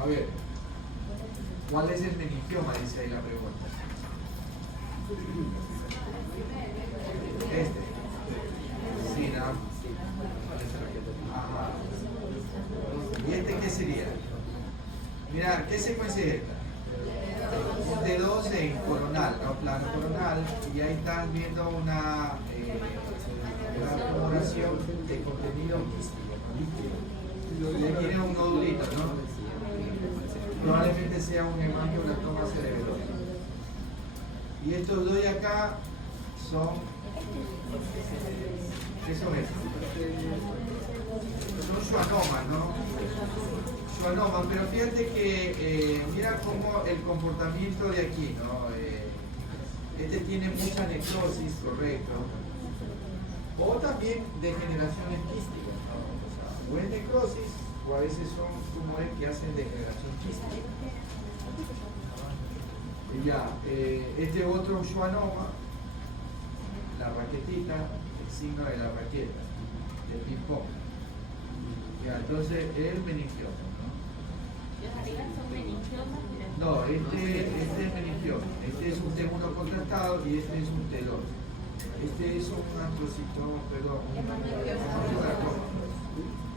A ver, ¿cuál es el meningioma? Dice ahí la pregunta. Este. Sí, ¿no? Ajá. ¿Y este qué sería? Mira, ¿qué secuencia es esta? T2 en coronal, ¿no? Plano coronal, y ahí están viendo una tumoración de contenido quístico. Tiene un nodulito, ¿no? Probablemente sea un hemangioblastoma cerebeloso. Y estos dos de acá son. ¿Qué son estos? Son schwannomas, ¿no? Schwannomas, pero fíjate que mira cómo el comportamiento de aquí, ¿no? Este tiene mucha necrosis, correcto. O también degeneraciones quísticas, ¿no? O sea, o es necrosis o a veces son tumores que hacen degeneración quística. Y ya, este otro schwannoma, la raquetita, el signo de la raqueta, del ping-pong. Ya, entonces el meningioma, ¿no? ¿Los arriba son meningiomas? No, este es meningioma. Este es un T1 contractado y este es un T2. Este es un astrocitoma, perdón, un hemangioma.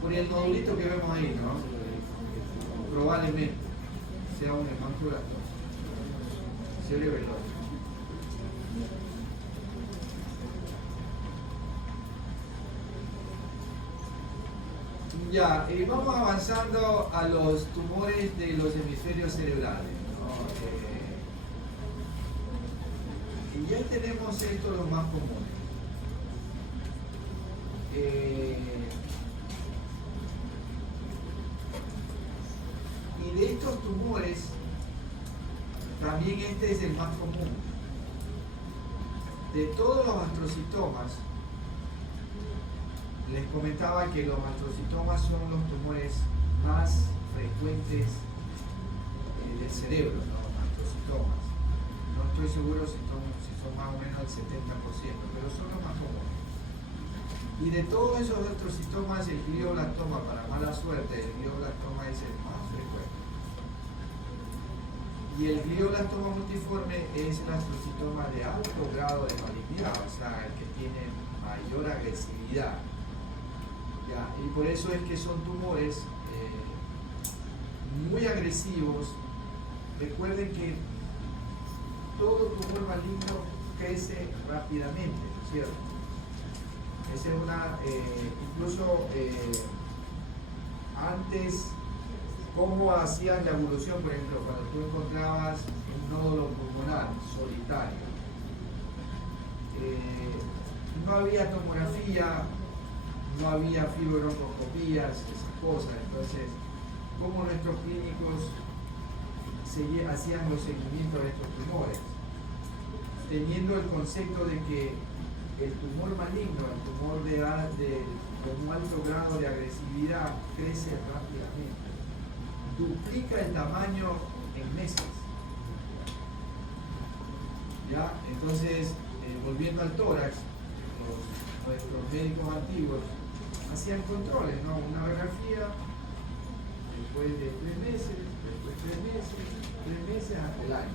Por el nodulito que vemos ahí, ¿no? Probablemente sea un hemangioma cerebral. Ya, vamos avanzando a los tumores de los hemisferios cerebrales, ¿no? Y ya tenemos estos los más comunes. Y de estos tumores, también este es el más común. De todos los astrocitomas, les comentaba que los astrocitomas son los tumores más frecuentes del cerebro, ¿no? Astrocitomas. No estoy seguro si son más o menos el 70%, pero son los más comunes. Y de todos esos astrocitomas, el glioblastoma, para mala suerte, el glioblastoma es el más frecuente. Y el glioblastoma multiforme es el astrocitoma de alto grado de malignidad, o sea, el que tiene mayor agresividad. ¿Ya? Y por eso es que son tumores muy agresivos. Recuerden que todo tumor maligno crece rápidamente, ¿no es cierto? Esa es una, incluso antes, ¿cómo hacían la evolución? Por ejemplo, cuando tú encontrabas un nódulo pulmonar solitario, no había tomografía, no había fibrobroncoscopías, esas cosas. Entonces, ¿cómo nuestros clínicos hacían los seguimientos de estos tumores? Teniendo el concepto de que el tumor maligno, el tumor con un alto grado de agresividad, crece rápidamente. Duplica el tamaño en meses. ¿Ya? Entonces, volviendo al tórax, nuestros médicos antiguos hacían controles, ¿no? Una radiografía, después de 3 meses, después 3 meses hasta el año.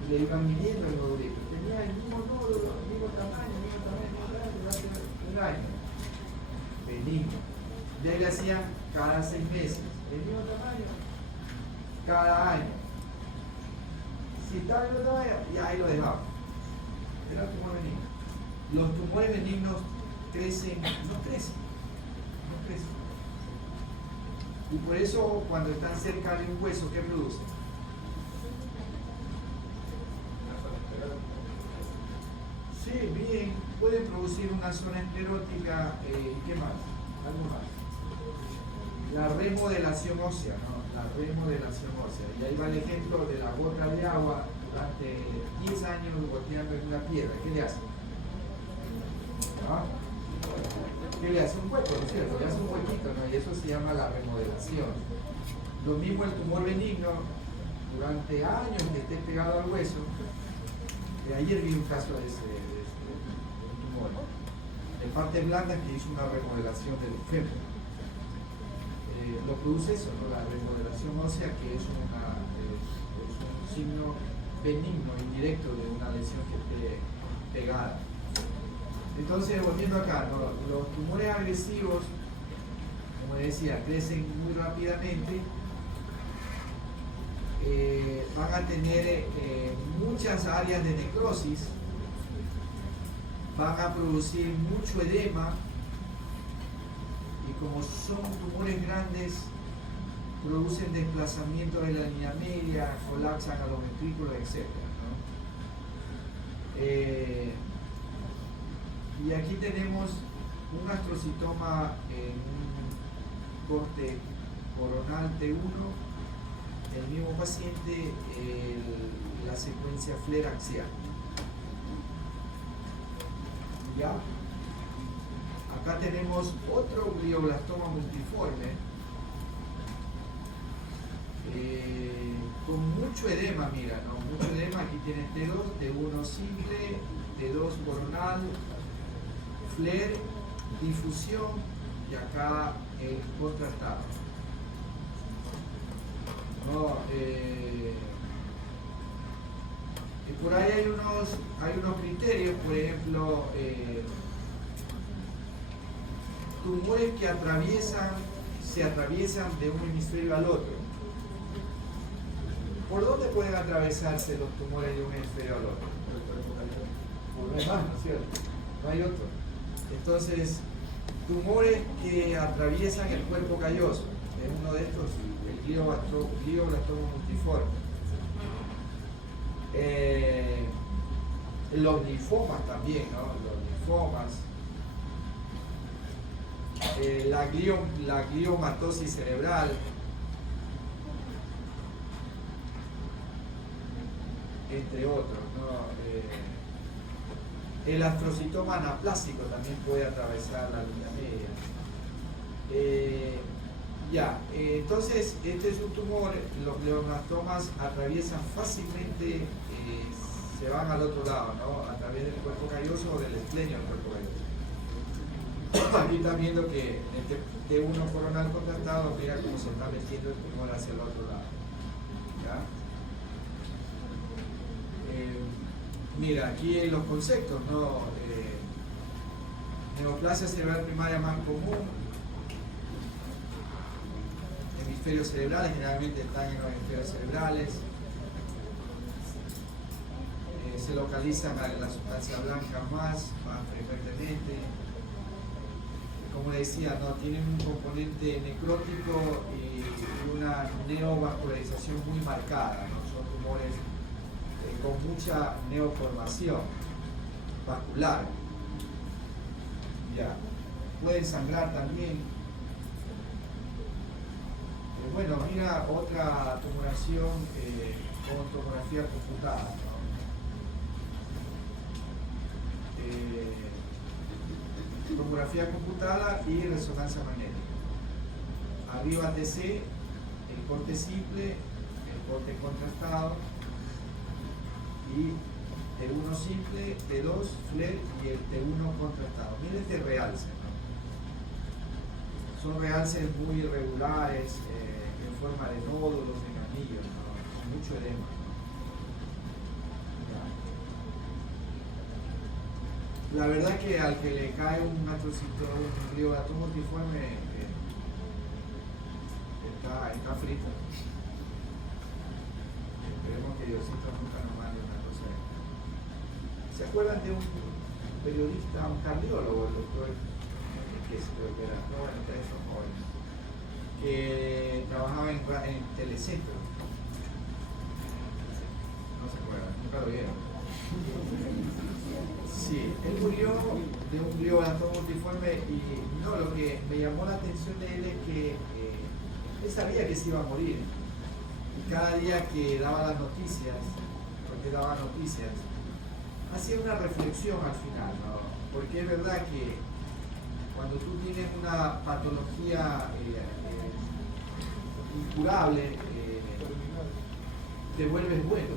Y le iban midiendo el nodulito. Tenía el mismo nódulo, el mismo tamaño, durante el año. Benigno. Y ahí le hacían cada 6 meses. El mismo tamaño, cada año. Si estaba el mismo tamaño, y ahí lo dejaba. Era tumor benigno. Los tumores benignos crecen. Y por eso cuando están cerca de un hueso, ¿qué producen? Sí, bien, pueden producir una zona esclerótica, ¿qué más? Algo más. La remodelación ósea, ¿no? La remodelación ósea. Y ahí va el ejemplo de la gota de agua durante 10 años goteando en una piedra. ¿Qué le hace? ¿Ah? ¿Qué le hace? Un hueco, ¿no es cierto? Le hace un huequito, ¿no? Y eso se llama la remodelación. Lo mismo el tumor benigno, durante años que esté pegado al hueso. Ayer vi un caso de ese tumor. En parte blanda que hizo una remodelación del fémur. Lo produce eso, ¿no? La remodelación ósea, que es un signo benigno, indirecto de una lesión que esté pegada. Entonces, volviendo acá, ¿no? Los tumores agresivos, como decía, crecen muy rápidamente, van a tener muchas áreas de necrosis, van a producir mucho edema, y como son tumores grandes, producen desplazamiento de la línea media, colapsan a los ventrículos, etc., ¿no? Y aquí tenemos un astrocitoma en un corte coronal T1, el mismo paciente, la secuencia fleraxial. ¿Ya? Acá tenemos otro glioblastoma multiforme con mucho edema, mira, ¿no? Mucho edema. Aquí tiene T2, T1 simple, T2 coronal, flare, difusión y acá el contrastado. ¿No? Y por ahí hay unos criterios, por ejemplo, tumores que se atraviesan de un hemisferio al otro. ¿Por dónde pueden atravesarse los tumores de un hemisferio al otro? No hay más, ¿no es cierto? No hay otro. Entonces, tumores que atraviesan el cuerpo calloso, es uno de estos, el glioblastoma multiforme. Los linfomas también, ¿no? Los linfomas, la gliomatosis cerebral, entre otros, ¿no? El astrocitoma anaplásico también puede atravesar la línea media. Entonces este es un tumor, los gliomastomas atraviesan fácilmente, se van al otro lado, ¿no? A través del cuerpo calloso o del esplenio del cuerpo calloso. Aquí están viendo que este T1 coronal contrastado, mira cómo se está metiendo el tumor hacia el otro lado. ¿Ya? Mira, aquí en los conceptos, ¿no? Neoplasia cerebral primaria más común, hemisferios cerebrales, generalmente están en los hemisferios cerebrales, se localizan en la sustancia blanca más frecuentemente. Como decía, ¿no? Tienen un componente necrótico y una neovascularización muy marcada, ¿no? Son tumores con mucha neoformación vascular. Ya. Pueden sangrar también. Bueno, mira otra tumoración con tomografía computada, ¿no? Tomografía computada y resonancia magnética. Arriba TC, el corte simple, el corte contrastado y T1 simple, T2 flare y el T1 contrastado. Miren este realce, ¿no? Son realces muy irregulares, en forma de nódulos, de anillos, ¿no? Con mucho edema. La verdad que al que le cae un astrocitoma, un glioblastoma multiforme, está frito. Esperemos que Diosito nunca nos mande una cosa. ¿Se acuerdan de un periodista, un cardiólogo, el doctor, que creo que era, no, bueno, ustedes son jóvenes, que trabajaba en Telecentro? No se acuerdan, nunca lo vieron. Sí, él murió de un glioblastoma multiforme y no, lo que me llamó la atención de él es que él sabía que se iba a morir y cada día que daba las noticias, porque daba noticias, hacía una reflexión al final, ¿no? Porque es verdad que cuando tú tienes una patología incurable, te vuelves bueno,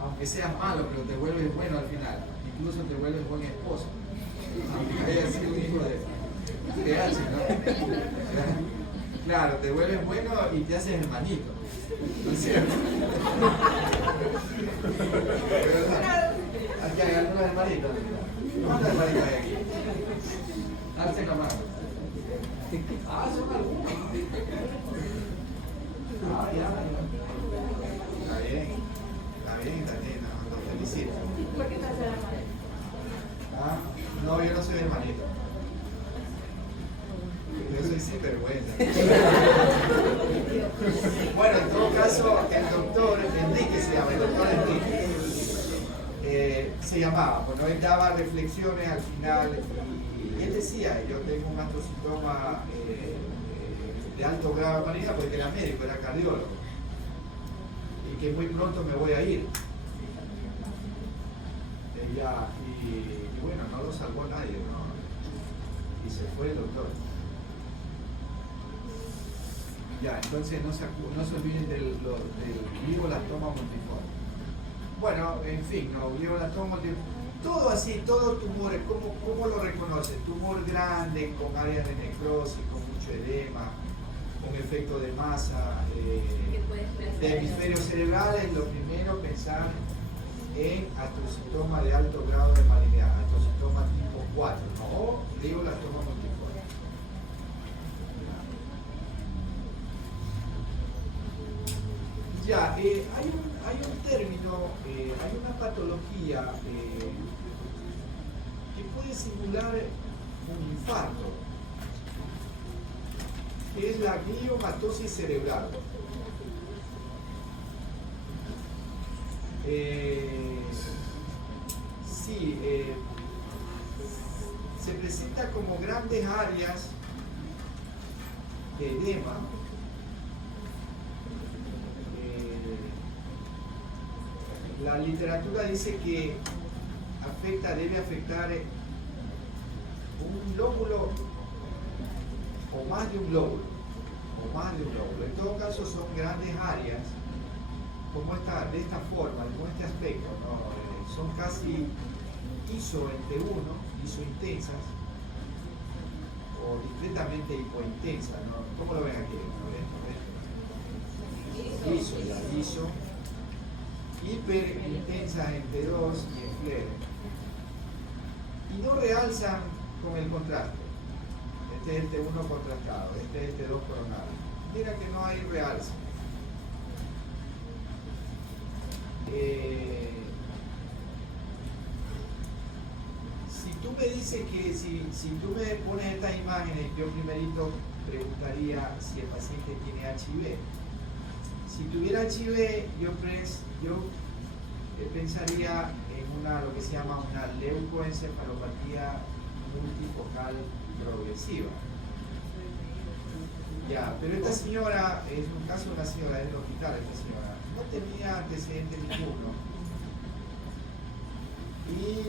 aunque seas malo, pero te vuelves bueno al final. Incluso te vuelves buen esposo, aunque haya sido un hijo de PH, ¿no? Claro, te vuelves bueno y te haces hermanito, ¿no es cierto? ¿Verdad? Aquí hay algunas hermanitas. ¿Cuántas hermanitas hay aquí? Alcen la mano. Ah, son algunas. Ah, ya. Está bien, nos felicito. ¿Por qué estás en la madre? No, yo no soy hermanito. Yo soy sinvergüenza. Bueno, en todo caso, el doctor Enrique se llama, el doctor Enrique, se llamaba, bueno, él daba reflexiones al final y él decía, yo tengo un astrocitoma de alto grado de maligna porque era médico, era cardiólogo, y que muy pronto me voy a ir. Y bueno, no lo salvó nadie, ¿no? Y se fue el doctor. Ya, entonces no se olviden del glioblastoma multiforme. Bueno, en fin, no, glioblastoma multiforme. Todo así, todos tumores, ¿cómo lo reconoce? Tumor grande, con áreas de necrosis, con mucho edema, con efecto de masa, de hemisferios cerebrales. Lo primero, pensar en astrocitoma de alto grado de malignidad, astrocitoma tipo 4, ¿no? O glioblastoma multiforme. Ya, hay un término, hay una patología que puede simular un infarto, que es la gliomatosis cerebral. Se presenta como grandes áreas de edema. La literatura dice que debe afectar un lóbulo o más de un lóbulo. En todo caso son grandes áreas de esta forma, con este aspecto, ¿no? Son casi ISO entre uno, ISO intensas o discretamente hipointensas, ¿no? ¿Cómo lo ven aquí? ¿No? ISO, hiper intensa entre 2 y en flare. Y no realzan con el contraste. Este es el T1 contrastado, este es el T2 coronado. Mira que no hay realce. Si tú me dices que si tú me pones estas imágenes, yo primerito preguntaría si el paciente tiene HIV. Si tuviera HIV, yo pensaría en lo que se llama una leucoencefalopatía multifocal progresiva. Ya, pero esta señora, es un caso de una señora del hospital, esta señora no tenía antecedentes ninguno. Y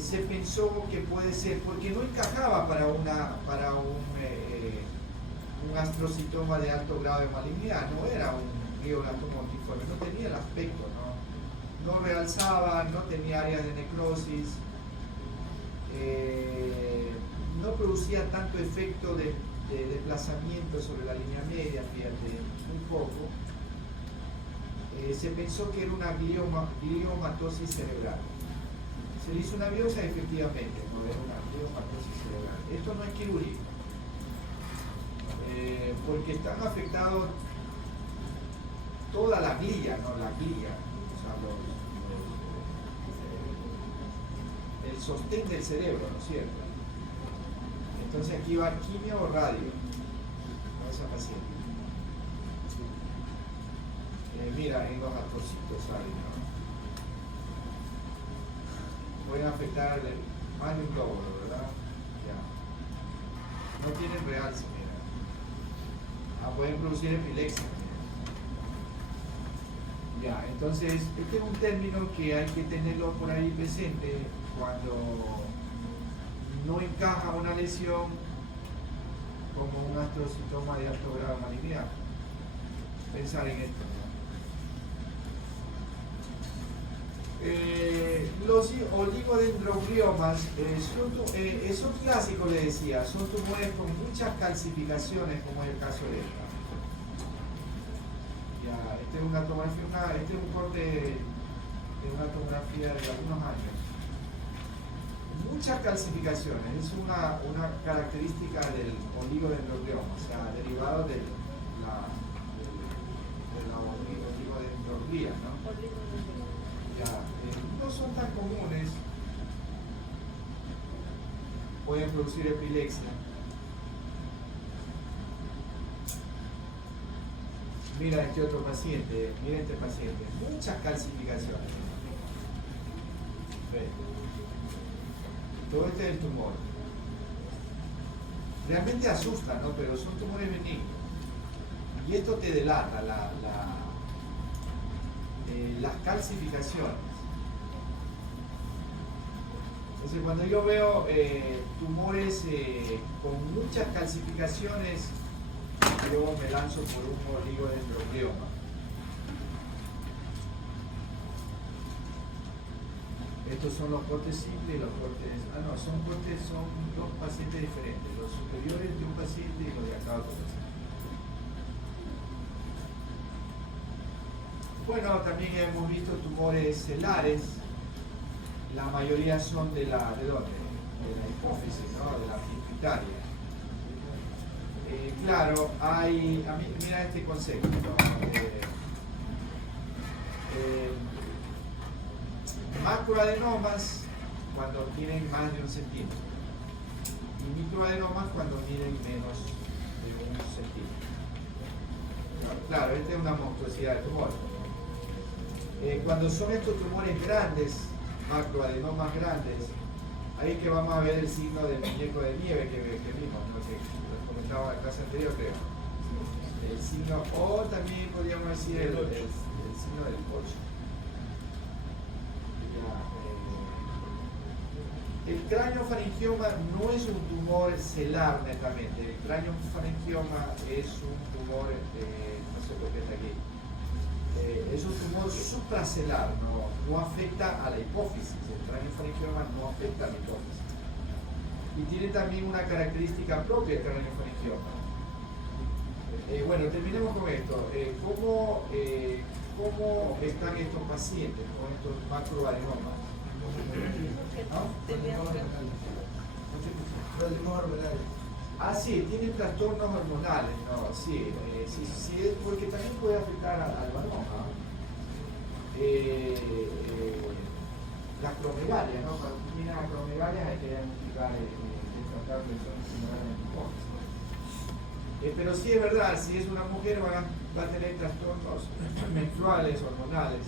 se pensó que puede ser, porque no encajaba para un astrocitoma de alto grado de malignidad, no era un glioblastoma multiforme, no tenía el aspecto, no realzaba, no tenía áreas de necrosis, no producía tanto efecto de desplazamiento sobre la línea media, fíjate, muy poco. Se pensó que era una gliomatosis cerebral. Se le hizo una biopsia, efectivamente, no era una gliomatosis cerebral. Esto no es quirúrgico, porque están afectados toda la glia, ¿no? La glia, o sea, el sostén del cerebro, ¿no es cierto? Entonces aquí va quimio o radio a esa paciente. Mira, en los astrocitos hay, ¿no? Pueden afectar más de un glóbulo, ¿verdad? Ya. No tienen realce, mira. Pueden producir epilepsia, mira. Ya, entonces, este es un término que hay que tenerlo por ahí presente cuando no encaja una lesión como un astrocitoma de alto grado de malignidad. Pensar en esto, ¿no? Los oligodendrogliomas son clásicos, le decía, son tumores con muchas calcificaciones, como es el caso de esta. Ya, este es una tomografía, este es un corte de una tomografía de algunos años. Muchas calcificaciones, es una característica del oligodendroglioma, o sea, derivado de la oligodendroglía, ¿no? Ya, no son tan comunes, pueden producir epilepsia. Mira este otro paciente, mira este paciente, muchas calcificaciones. ¿Ve? Todo este es el tumor. Realmente asusta, ¿no? Pero son tumores benignos. Y esto te delata las calcificaciones. Entonces cuando yo veo tumores con muchas calcificaciones, yo me lanzo por un oligodendroglioma. Estos son los cortes simples y los cortes... son dos pacientes diferentes, los superiores de un paciente y los de acá otro paciente. Bueno, también hemos visto tumores celares, la mayoría son de la hipófisis, ¿no? De la pituitaria. Claro, mira este concepto, ¿no? Macroadenomas cuando tienen más de 1 centímetro y microadenomas cuando tienen menos de 1 centímetro. Claro, esta es una monstruosidad de tumor. Cuando son estos tumores grandes, macroadenomas grandes, ahí es que vamos a ver el signo del muñeco de nieve que vimos, ¿no? Que les comentaba en la clase anterior, creo. El signo, o también podríamos decir el signo del 8. El craniofaringioma no es un tumor celar netamente, el craniofaringioma es un tumor, no sé por qué está aquí, es un tumor supracelar, no afecta a la hipófisis, el craniofaringioma no afecta a la hipófisis. Y tiene también una característica propia del craniofaringioma. Bueno, terminemos con esto. ¿Cómo están estos pacientes con estos macroadenomas? Sí, tienen trastornos hormonales, ¿no? Sí, porque también puede afectar al varón, ¿no? Las acromegalias, ¿no? Cuando tienen acromegalias hay que diagnosticar tratar lesiones similares en hipófisis. Pero sí es verdad, si es una mujer va a tener trastornos menstruales, hormonales.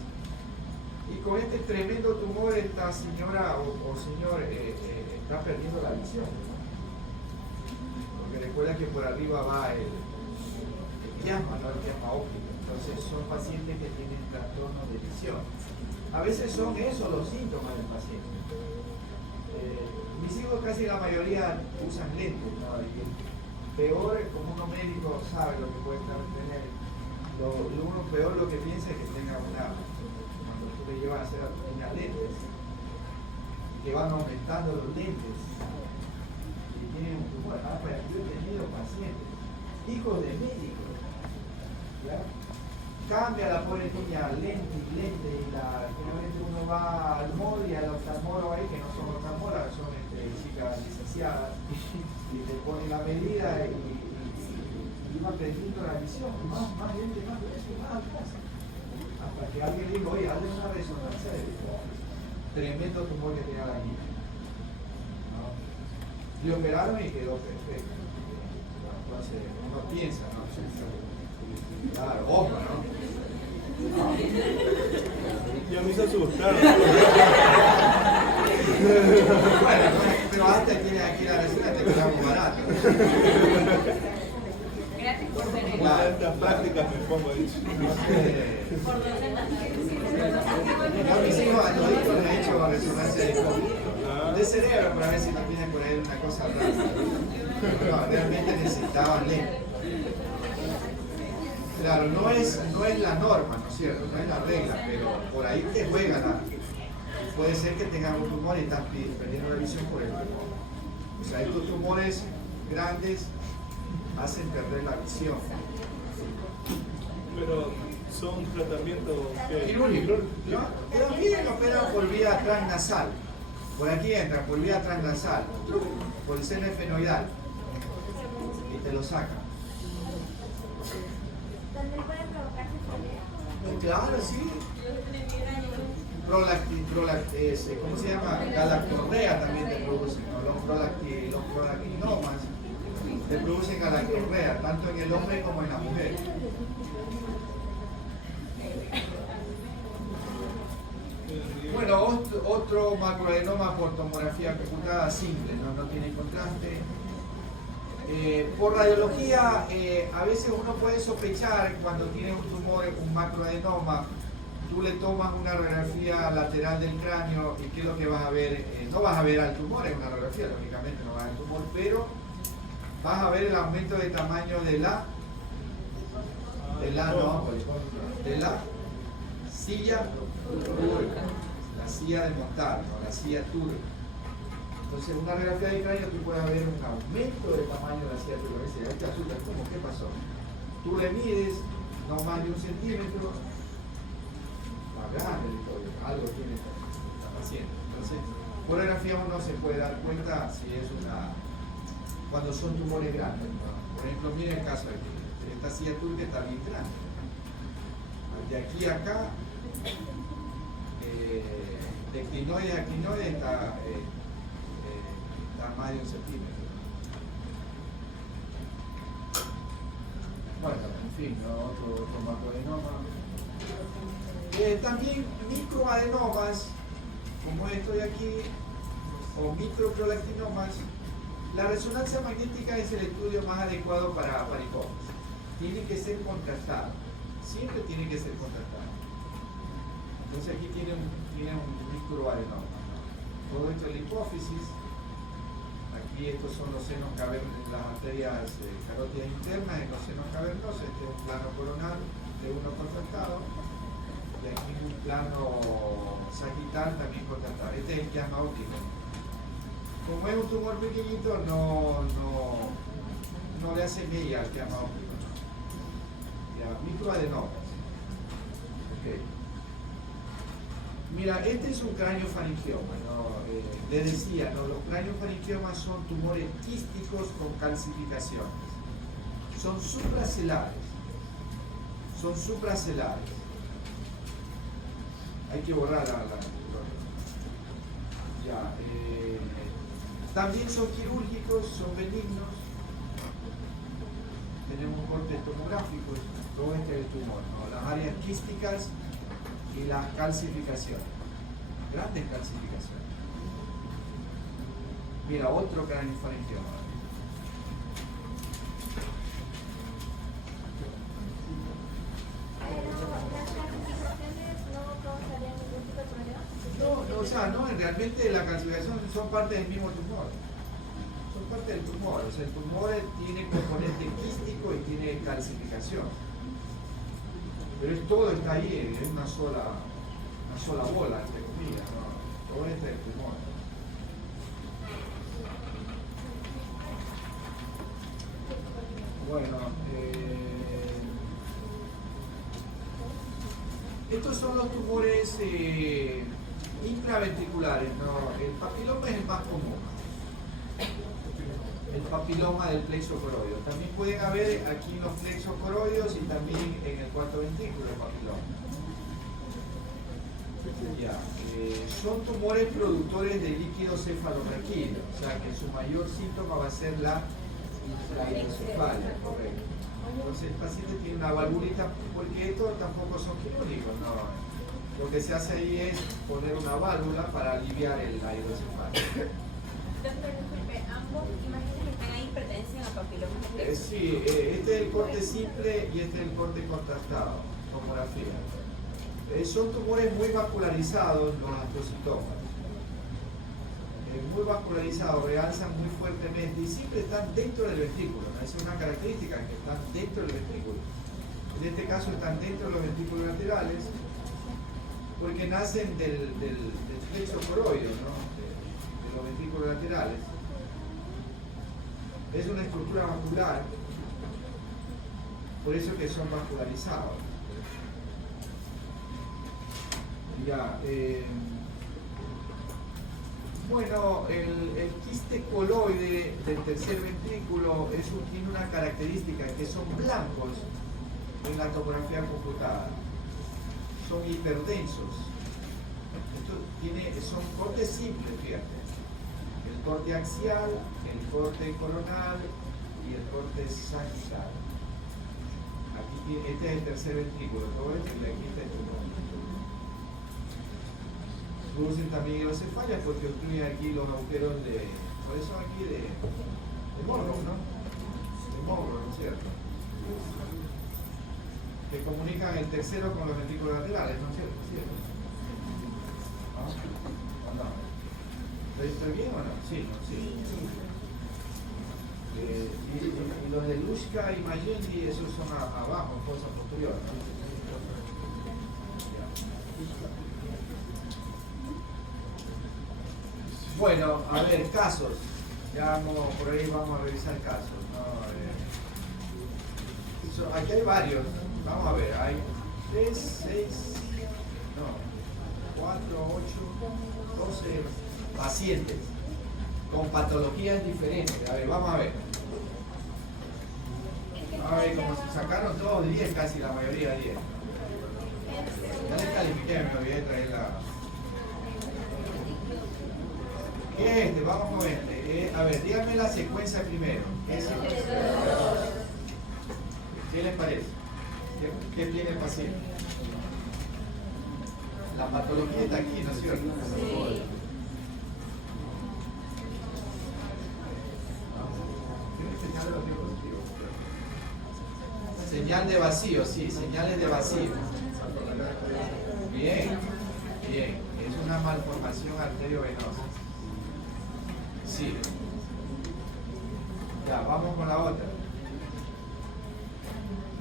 Y con este tremendo tumor esta señora o señor está perdiendo la visión, ¿no? Porque recuerda que por arriba va el quiasma, ¿no? El quiasma óptico. Entonces son pacientes que tienen trastornos de visión. A veces son esos los síntomas del paciente. Mis hijos casi la mayoría usan lentes, ¿no? Y peor, como uno médico sabe lo que puede tener, uno peor lo que piensa es que tenga cuando tú le llevas a hacer unas lentes, que van aumentando los lentes y tienen un tumor. Pues yo he tenido pacientes, hijos de médicos, ¿ya? Cambia la pobre niña lente, y generalmente uno va al MOD y al oftalmólogo ahí, que no son oftalmólogos, son chicas licenciadas, y te ponen la medida y va perdiendo la visión, más lente, más grueso, más atrás. Hasta que alguien dijo, oye, hazle una resonancia de tremendo tumor que tenía la niña. ¿No? Le operaron y quedó perfecto. Entonces, uno piensa, ¿no? Claro, ojo, ¿no? Ya me hizo asustar. Bueno, pero antes aquí la receta te quedaba muy barato. Gracias por venir. Una de estas prácticas me pongo ahí. Por 2 semanas. Yo a mis hijos le he hecho resonancia de cerebro para ver si no tienen por ahí una cosa rara. No, realmente necesitaban lente. Claro, no es la norma, ¿no es cierto? No es la regla, pero por ahí te juegan. Puede ser que tengan un tumor y están perdiendo la visión por el tumor. O sea, estos tumores grandes hacen perder la visión. Pero son tratamientos Quirúrgicos, ¿no? También operan por vía transnasal. Por aquí entran, por vía transnasal, por el seno efenoidal. Y te lo sacan. ¿También puede provocarse polio? Claro, sí. ¿Cómo se llama? Galactorrea también te producen, ¿no? Los prolactinomas te producen galactorrea, tanto en el hombre como en la mujer. Bueno, otro macroadenoma por tomografía computada simple, no tiene contraste. Por radiología, a veces uno puede sospechar cuando tiene un tumor, un macroadenoma, tú le tomas una radiografía lateral del cráneo y ¿qué es lo que vas a ver? No vas a ver al tumor en una radiografía, lógicamente no vas a ver al tumor, pero vas a ver el aumento de tamaño de la silla túrica, la silla de montar, ¿no? La silla túrica. Entonces, en una radiografía de cráneo tú puedes ver un aumento de tamaño de la silla túrica. Ahí te asusta, ¿cómo? ¿Qué pasó? Tú le mides no más de 1 centímetro, más grande, algo tiene la paciente. Entonces, por radiografía uno se puede dar cuenta si es cuando son tumores grandes, ¿no? Por ejemplo, miren el caso aquí. Esta silla túrica está bien grande. De aquí a acá, de quinoide a quinoide está más de 1 centímetro. Bueno, en fin, ¿no? otro macroadenoma. También microadenomas, como esto de aquí, o microprolactinomas. La resonancia magnética es el estudio más adecuado para hipófisis. Tiene que ser contrastado, siempre tiene que ser contrastado. Entonces aquí tiene un microadenoma, ¿no? Todo esto es la hipófisis. Aquí estos son los senos cavernosos, las arterias carótidas internas en los senos cavernosos. Este es un plano coronal de uno contrastado. Y aquí un plano sagital también contrastado. Este es el quiasma óptico. Como es un tumor pequeñito, no le hace mella al quiasma óptico. Ya, microadenomas. Okay. Mira, este es un craniofaringioma, ¿no? Le decía, ¿no? Los craniofaringiomas son tumores quísticos con calcificaciones. Son supracelares. Hay que borrar la ya, también son quirúrgicos, son benignos. Tenemos cortes tomográficos, todo este es el tumor, ¿no? Las áreas quísticas y las calcificaciones, grandes calcificaciones. Mira, otro craniofaringioma. O sea, no, realmente la calcificación son parte del mismo tumor. Son parte del tumor. O sea, el tumor tiene componente quístico y tiene calcificación. Pero todo está ahí, es una sola bola, entre comillas, ¿no? Todo este es el tumor. Bueno, estos son los tumores intraventriculares, ¿no? El papiloma es el más común. El papiloma del plexo coroideo. También pueden haber aquí en los plexos coroideos y también en el cuarto ventrículo el papiloma. Ya, son tumores productores de líquido cefalorraquídeo, o sea que su mayor síntoma va a ser la hidrocefalia, correcto. Entonces el paciente tiene una valvulita, porque estos tampoco son quirúrgicos, ¿no? Lo que se hace ahí es poner una válvula para aliviar la hidrocefalia. Doctor, disculpe, ambos imágenes están ahí, pertenecen a papilomas de plexo. Sí, este es el corte simple y este es el corte contrastado, tomografía. Son tumores muy vascularizados los astrocitomas. Muy vascularizados, realzan muy fuertemente y siempre están dentro del ventrículo, ¿no? Esa es una característica, que están dentro del ventrículo. En este caso están dentro de los ventrículos laterales porque nacen del plexo coroideo, ¿no? De los ventrículos laterales. Es una estructura vascular, por eso que son vascularizados. Ya, bueno, el quiste coloide del tercer ventrículo tiene una característica, que son blancos en la tomografía computada. Son hiperdensos. Son cortes simples, fíjate. El corte axial, el corte coronal y el corte sagital. Aquí este es el tercer ventrículo, todo esto y aquí está el tumor. Producen también hidrocefalia porque obstruyen aquí los agujeros por eso aquí de morro, ¿no? De morro, ¿no es cierto? que comunican el tercero con los ventrículos laterales, ¿no es cierto? ¿No? ¿O no? ¿Estoy bien o no? Sí, no, sí. Y los de Lushka y Mayendi, esos son abajo, en fosa posterior, ¿no? Bueno, a ver, casos. Ya vamos, por ahí vamos a revisar casos, ¿no? Aquí hay varios. Vamos a ver, hay 3, 6, no, 4, 8, 12 pacientes con patologías diferentes. A ver, vamos a ver. A ver, como se sacaron todos 10, casi la mayoría 10. Ya les califiqué, me olvidé de traer la... ¿Qué es este? Vamos con este. A ver, díganme la secuencia primero. ¿Qué es ¿Qué les parece? ¿Qué tiene el paciente? La patología está aquí, ¿no es cierto? Sí. Señal de vacío, sí, señales de vacío. Bien, bien. Es una malformación arteriovenosa. Sí. Ya, vamos con la otra.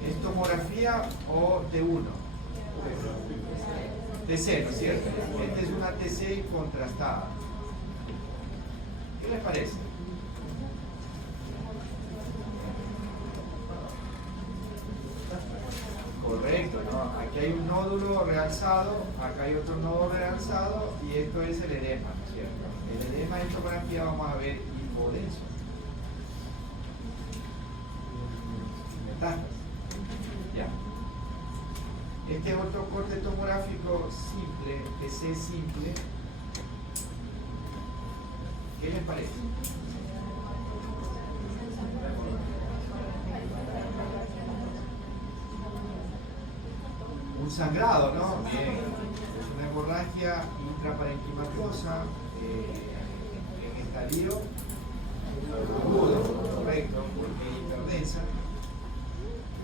¿Es tomografía o T1? TC, ¿no es cierto? Esta es una TC contrastada. ¿Qué les parece? Correcto, ¿no? Aquí hay un nódulo realzado, acá hay otro nódulo realzado y esto es el edema, ¿no es cierto? El edema en tomografía vamos a ver hipodenso. Metástasis. Ya. Este es otro corte tomográfico simple, TC simple. ¿Qué les parece? Un sangrado, ¿no? Bien. Es una hemorragia intraparenquimatosa en estadio agudo, correcto, porque es hiperdensa.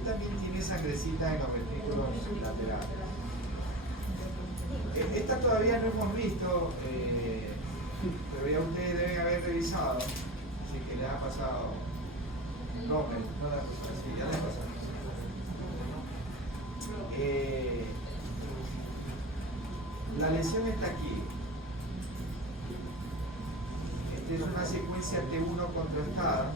Y también tiene sangrecita en los ventrículos laterales. Esta todavía no hemos visto, pero ya ustedes deben haber revisado, así que les ha pasado. No les ha pasado, sí, ya les ha pasado. La lesión está aquí. Esta es una secuencia T1 contrastada.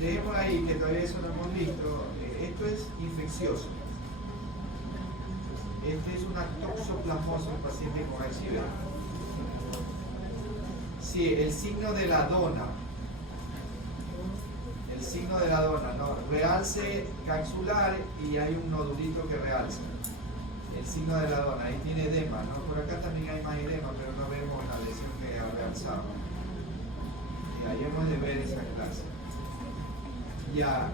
Dejemos ahí que todavía eso no hemos visto. Esto es infeccioso. Este es una toxoplasmosis en paciente con HIV. Sí, el signo de la dona. El signo de la dona, ¿no? Realce capsular y hay un nodulito que realza. El signo de la dona, ahí tiene edema, ¿no? Por acá también hay más edema, pero no vemos la lesión que ha realzado. Y ahí hemos de ver esa clase. Ya,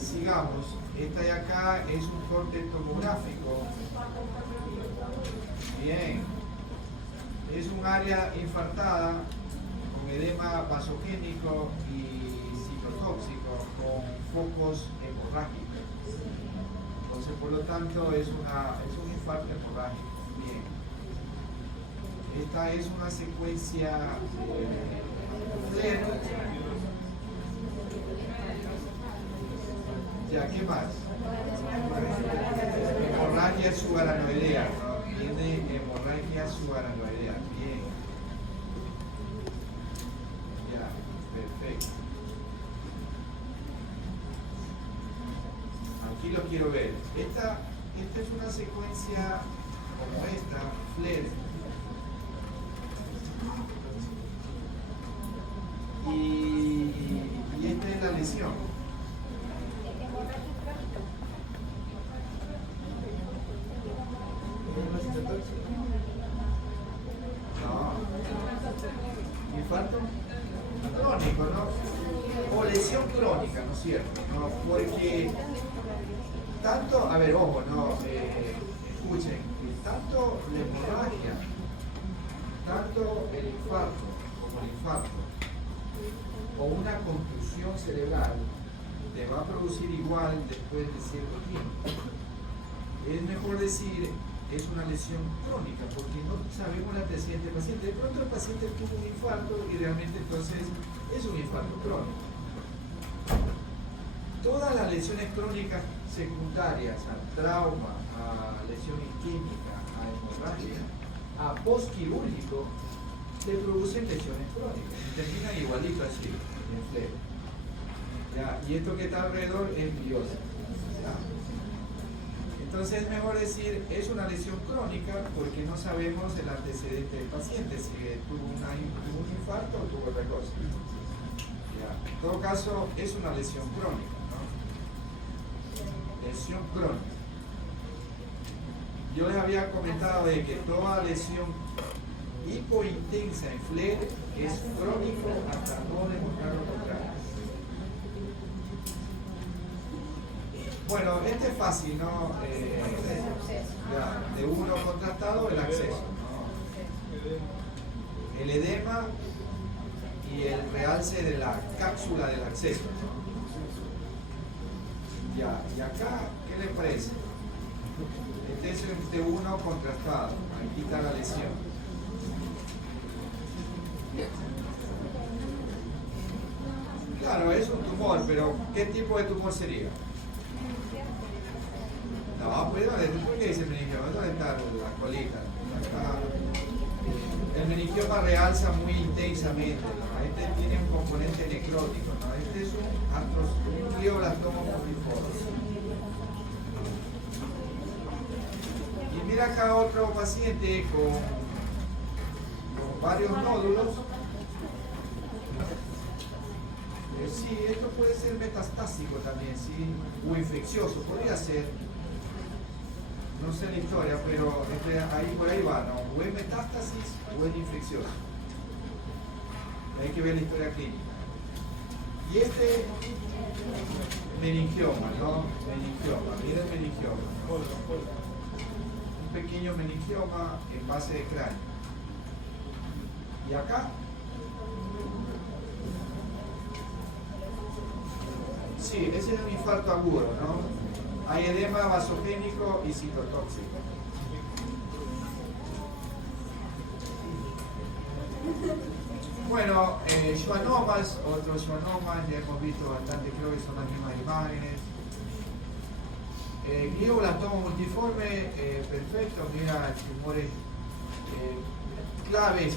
sigamos. Esta de acá es un corte tomográfico. Bien. Es un área infartada con edema vasogénico y tóxico con focos hemorrágicos. Entonces, por lo tanto, es un infarto hemorrágico. Bien. Esta es una secuencia FLAIR. Ya, ¿qué más? Hemorragia subaranoidea, ¿no? Tiene hemorragia subaranoidea. Bien. Ya, perfecto. Aquí lo quiero ver. Esta es una secuencia como esta, FLAIR. Y esta es la lesión. No. ¿Infarto? Crónico, ¿no? O lesión crónica, ¿no es cierto? ¿No? Porque tanto, a ver, ojo, no, escuchen, tanto la hemorragia, tanto el infarto como el infarto, o una contusión cerebral, te va a producir igual después de cierto tiempo. Es mejor decir es una lesión crónica, porque no sabemos el antecedente del paciente. De pronto el paciente tuvo un infarto y realmente entonces es un infarto crónico. Todas las lesiones crónicas secundarias al trauma, a lesión isquémica, a hemorragia, a postquirúrgico, te producen lesiones crónicas y terminan igualito así, en flema. ¿Ya? Y esto que está alrededor es gliosis. Entonces es mejor decir, es una lesión crónica porque no sabemos el antecedente del paciente, si tuvo un infarto o tuvo otra cosa. ¿Ya? En todo caso, es una lesión crónica, ¿no? Lesión crónica. Yo les había comentado de que toda lesión hipointensa en flare es crónico hasta no demostrar lo contrario. Bueno, este es fácil, ¿no? Ya, de uno contrastado, el acceso, ¿no? El edema y el realce de la cápsula del acceso, ¿no? Ya, y acá, ¿qué le parece? Este es el T1 contrastado, aquí está la lesión. Claro, es un tumor, pero ¿qué tipo de tumor sería? No, pues ¿por qué dice meningioma? ¿Dónde está la colita? Acá. El meningioma realza muy intensamente, ¿no? Este tiene un componente necrótico, ¿no? Este es un glioblastoma multiforme. Y mira acá otro paciente con varios nódulos. Sí, esto puede ser metastásico también, sí, o infeccioso, podría ser. No sé la historia, pero ahí por ahí va, ¿no? O es metástasis o es infeccioso. Hay que ver la historia clínica. Y este meningioma, ¿no? Meningioma, mira el meningioma, ¿no? Un pequeño meningioma en base de cráneo. Y acá, sí, ese es un infarto agudo, ¿no? Hay edema vasogénico y citotóxico. Bueno, schwannomas, otros schwannomas, ya hemos visto bastante, creo que son las mismas imágenes. Glioblastoma multiforme, perfecto, mira, tumores claves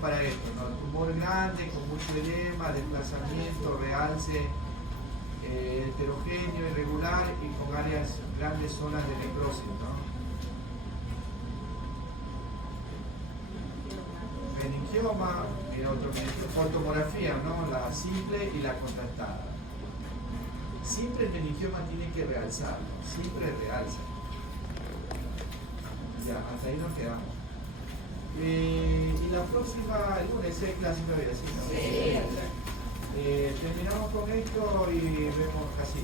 para esto, ¿no? Tumor grande, con mucho edema, desplazamiento, realce, heterogéneo, irregular y con grandes zonas de necrosis, ¿no? Meningioma, mira otro meningioma, fotomografía, ¿no? La simple y la contrastada. Siempre el meningioma tiene que realzar, ¿no? Siempre realza. Ya, hasta ahí nos quedamos. Y la próxima, el lunes, ¿es clásica de así, ¿no? Sí. Terminamos con esto y vemos casi.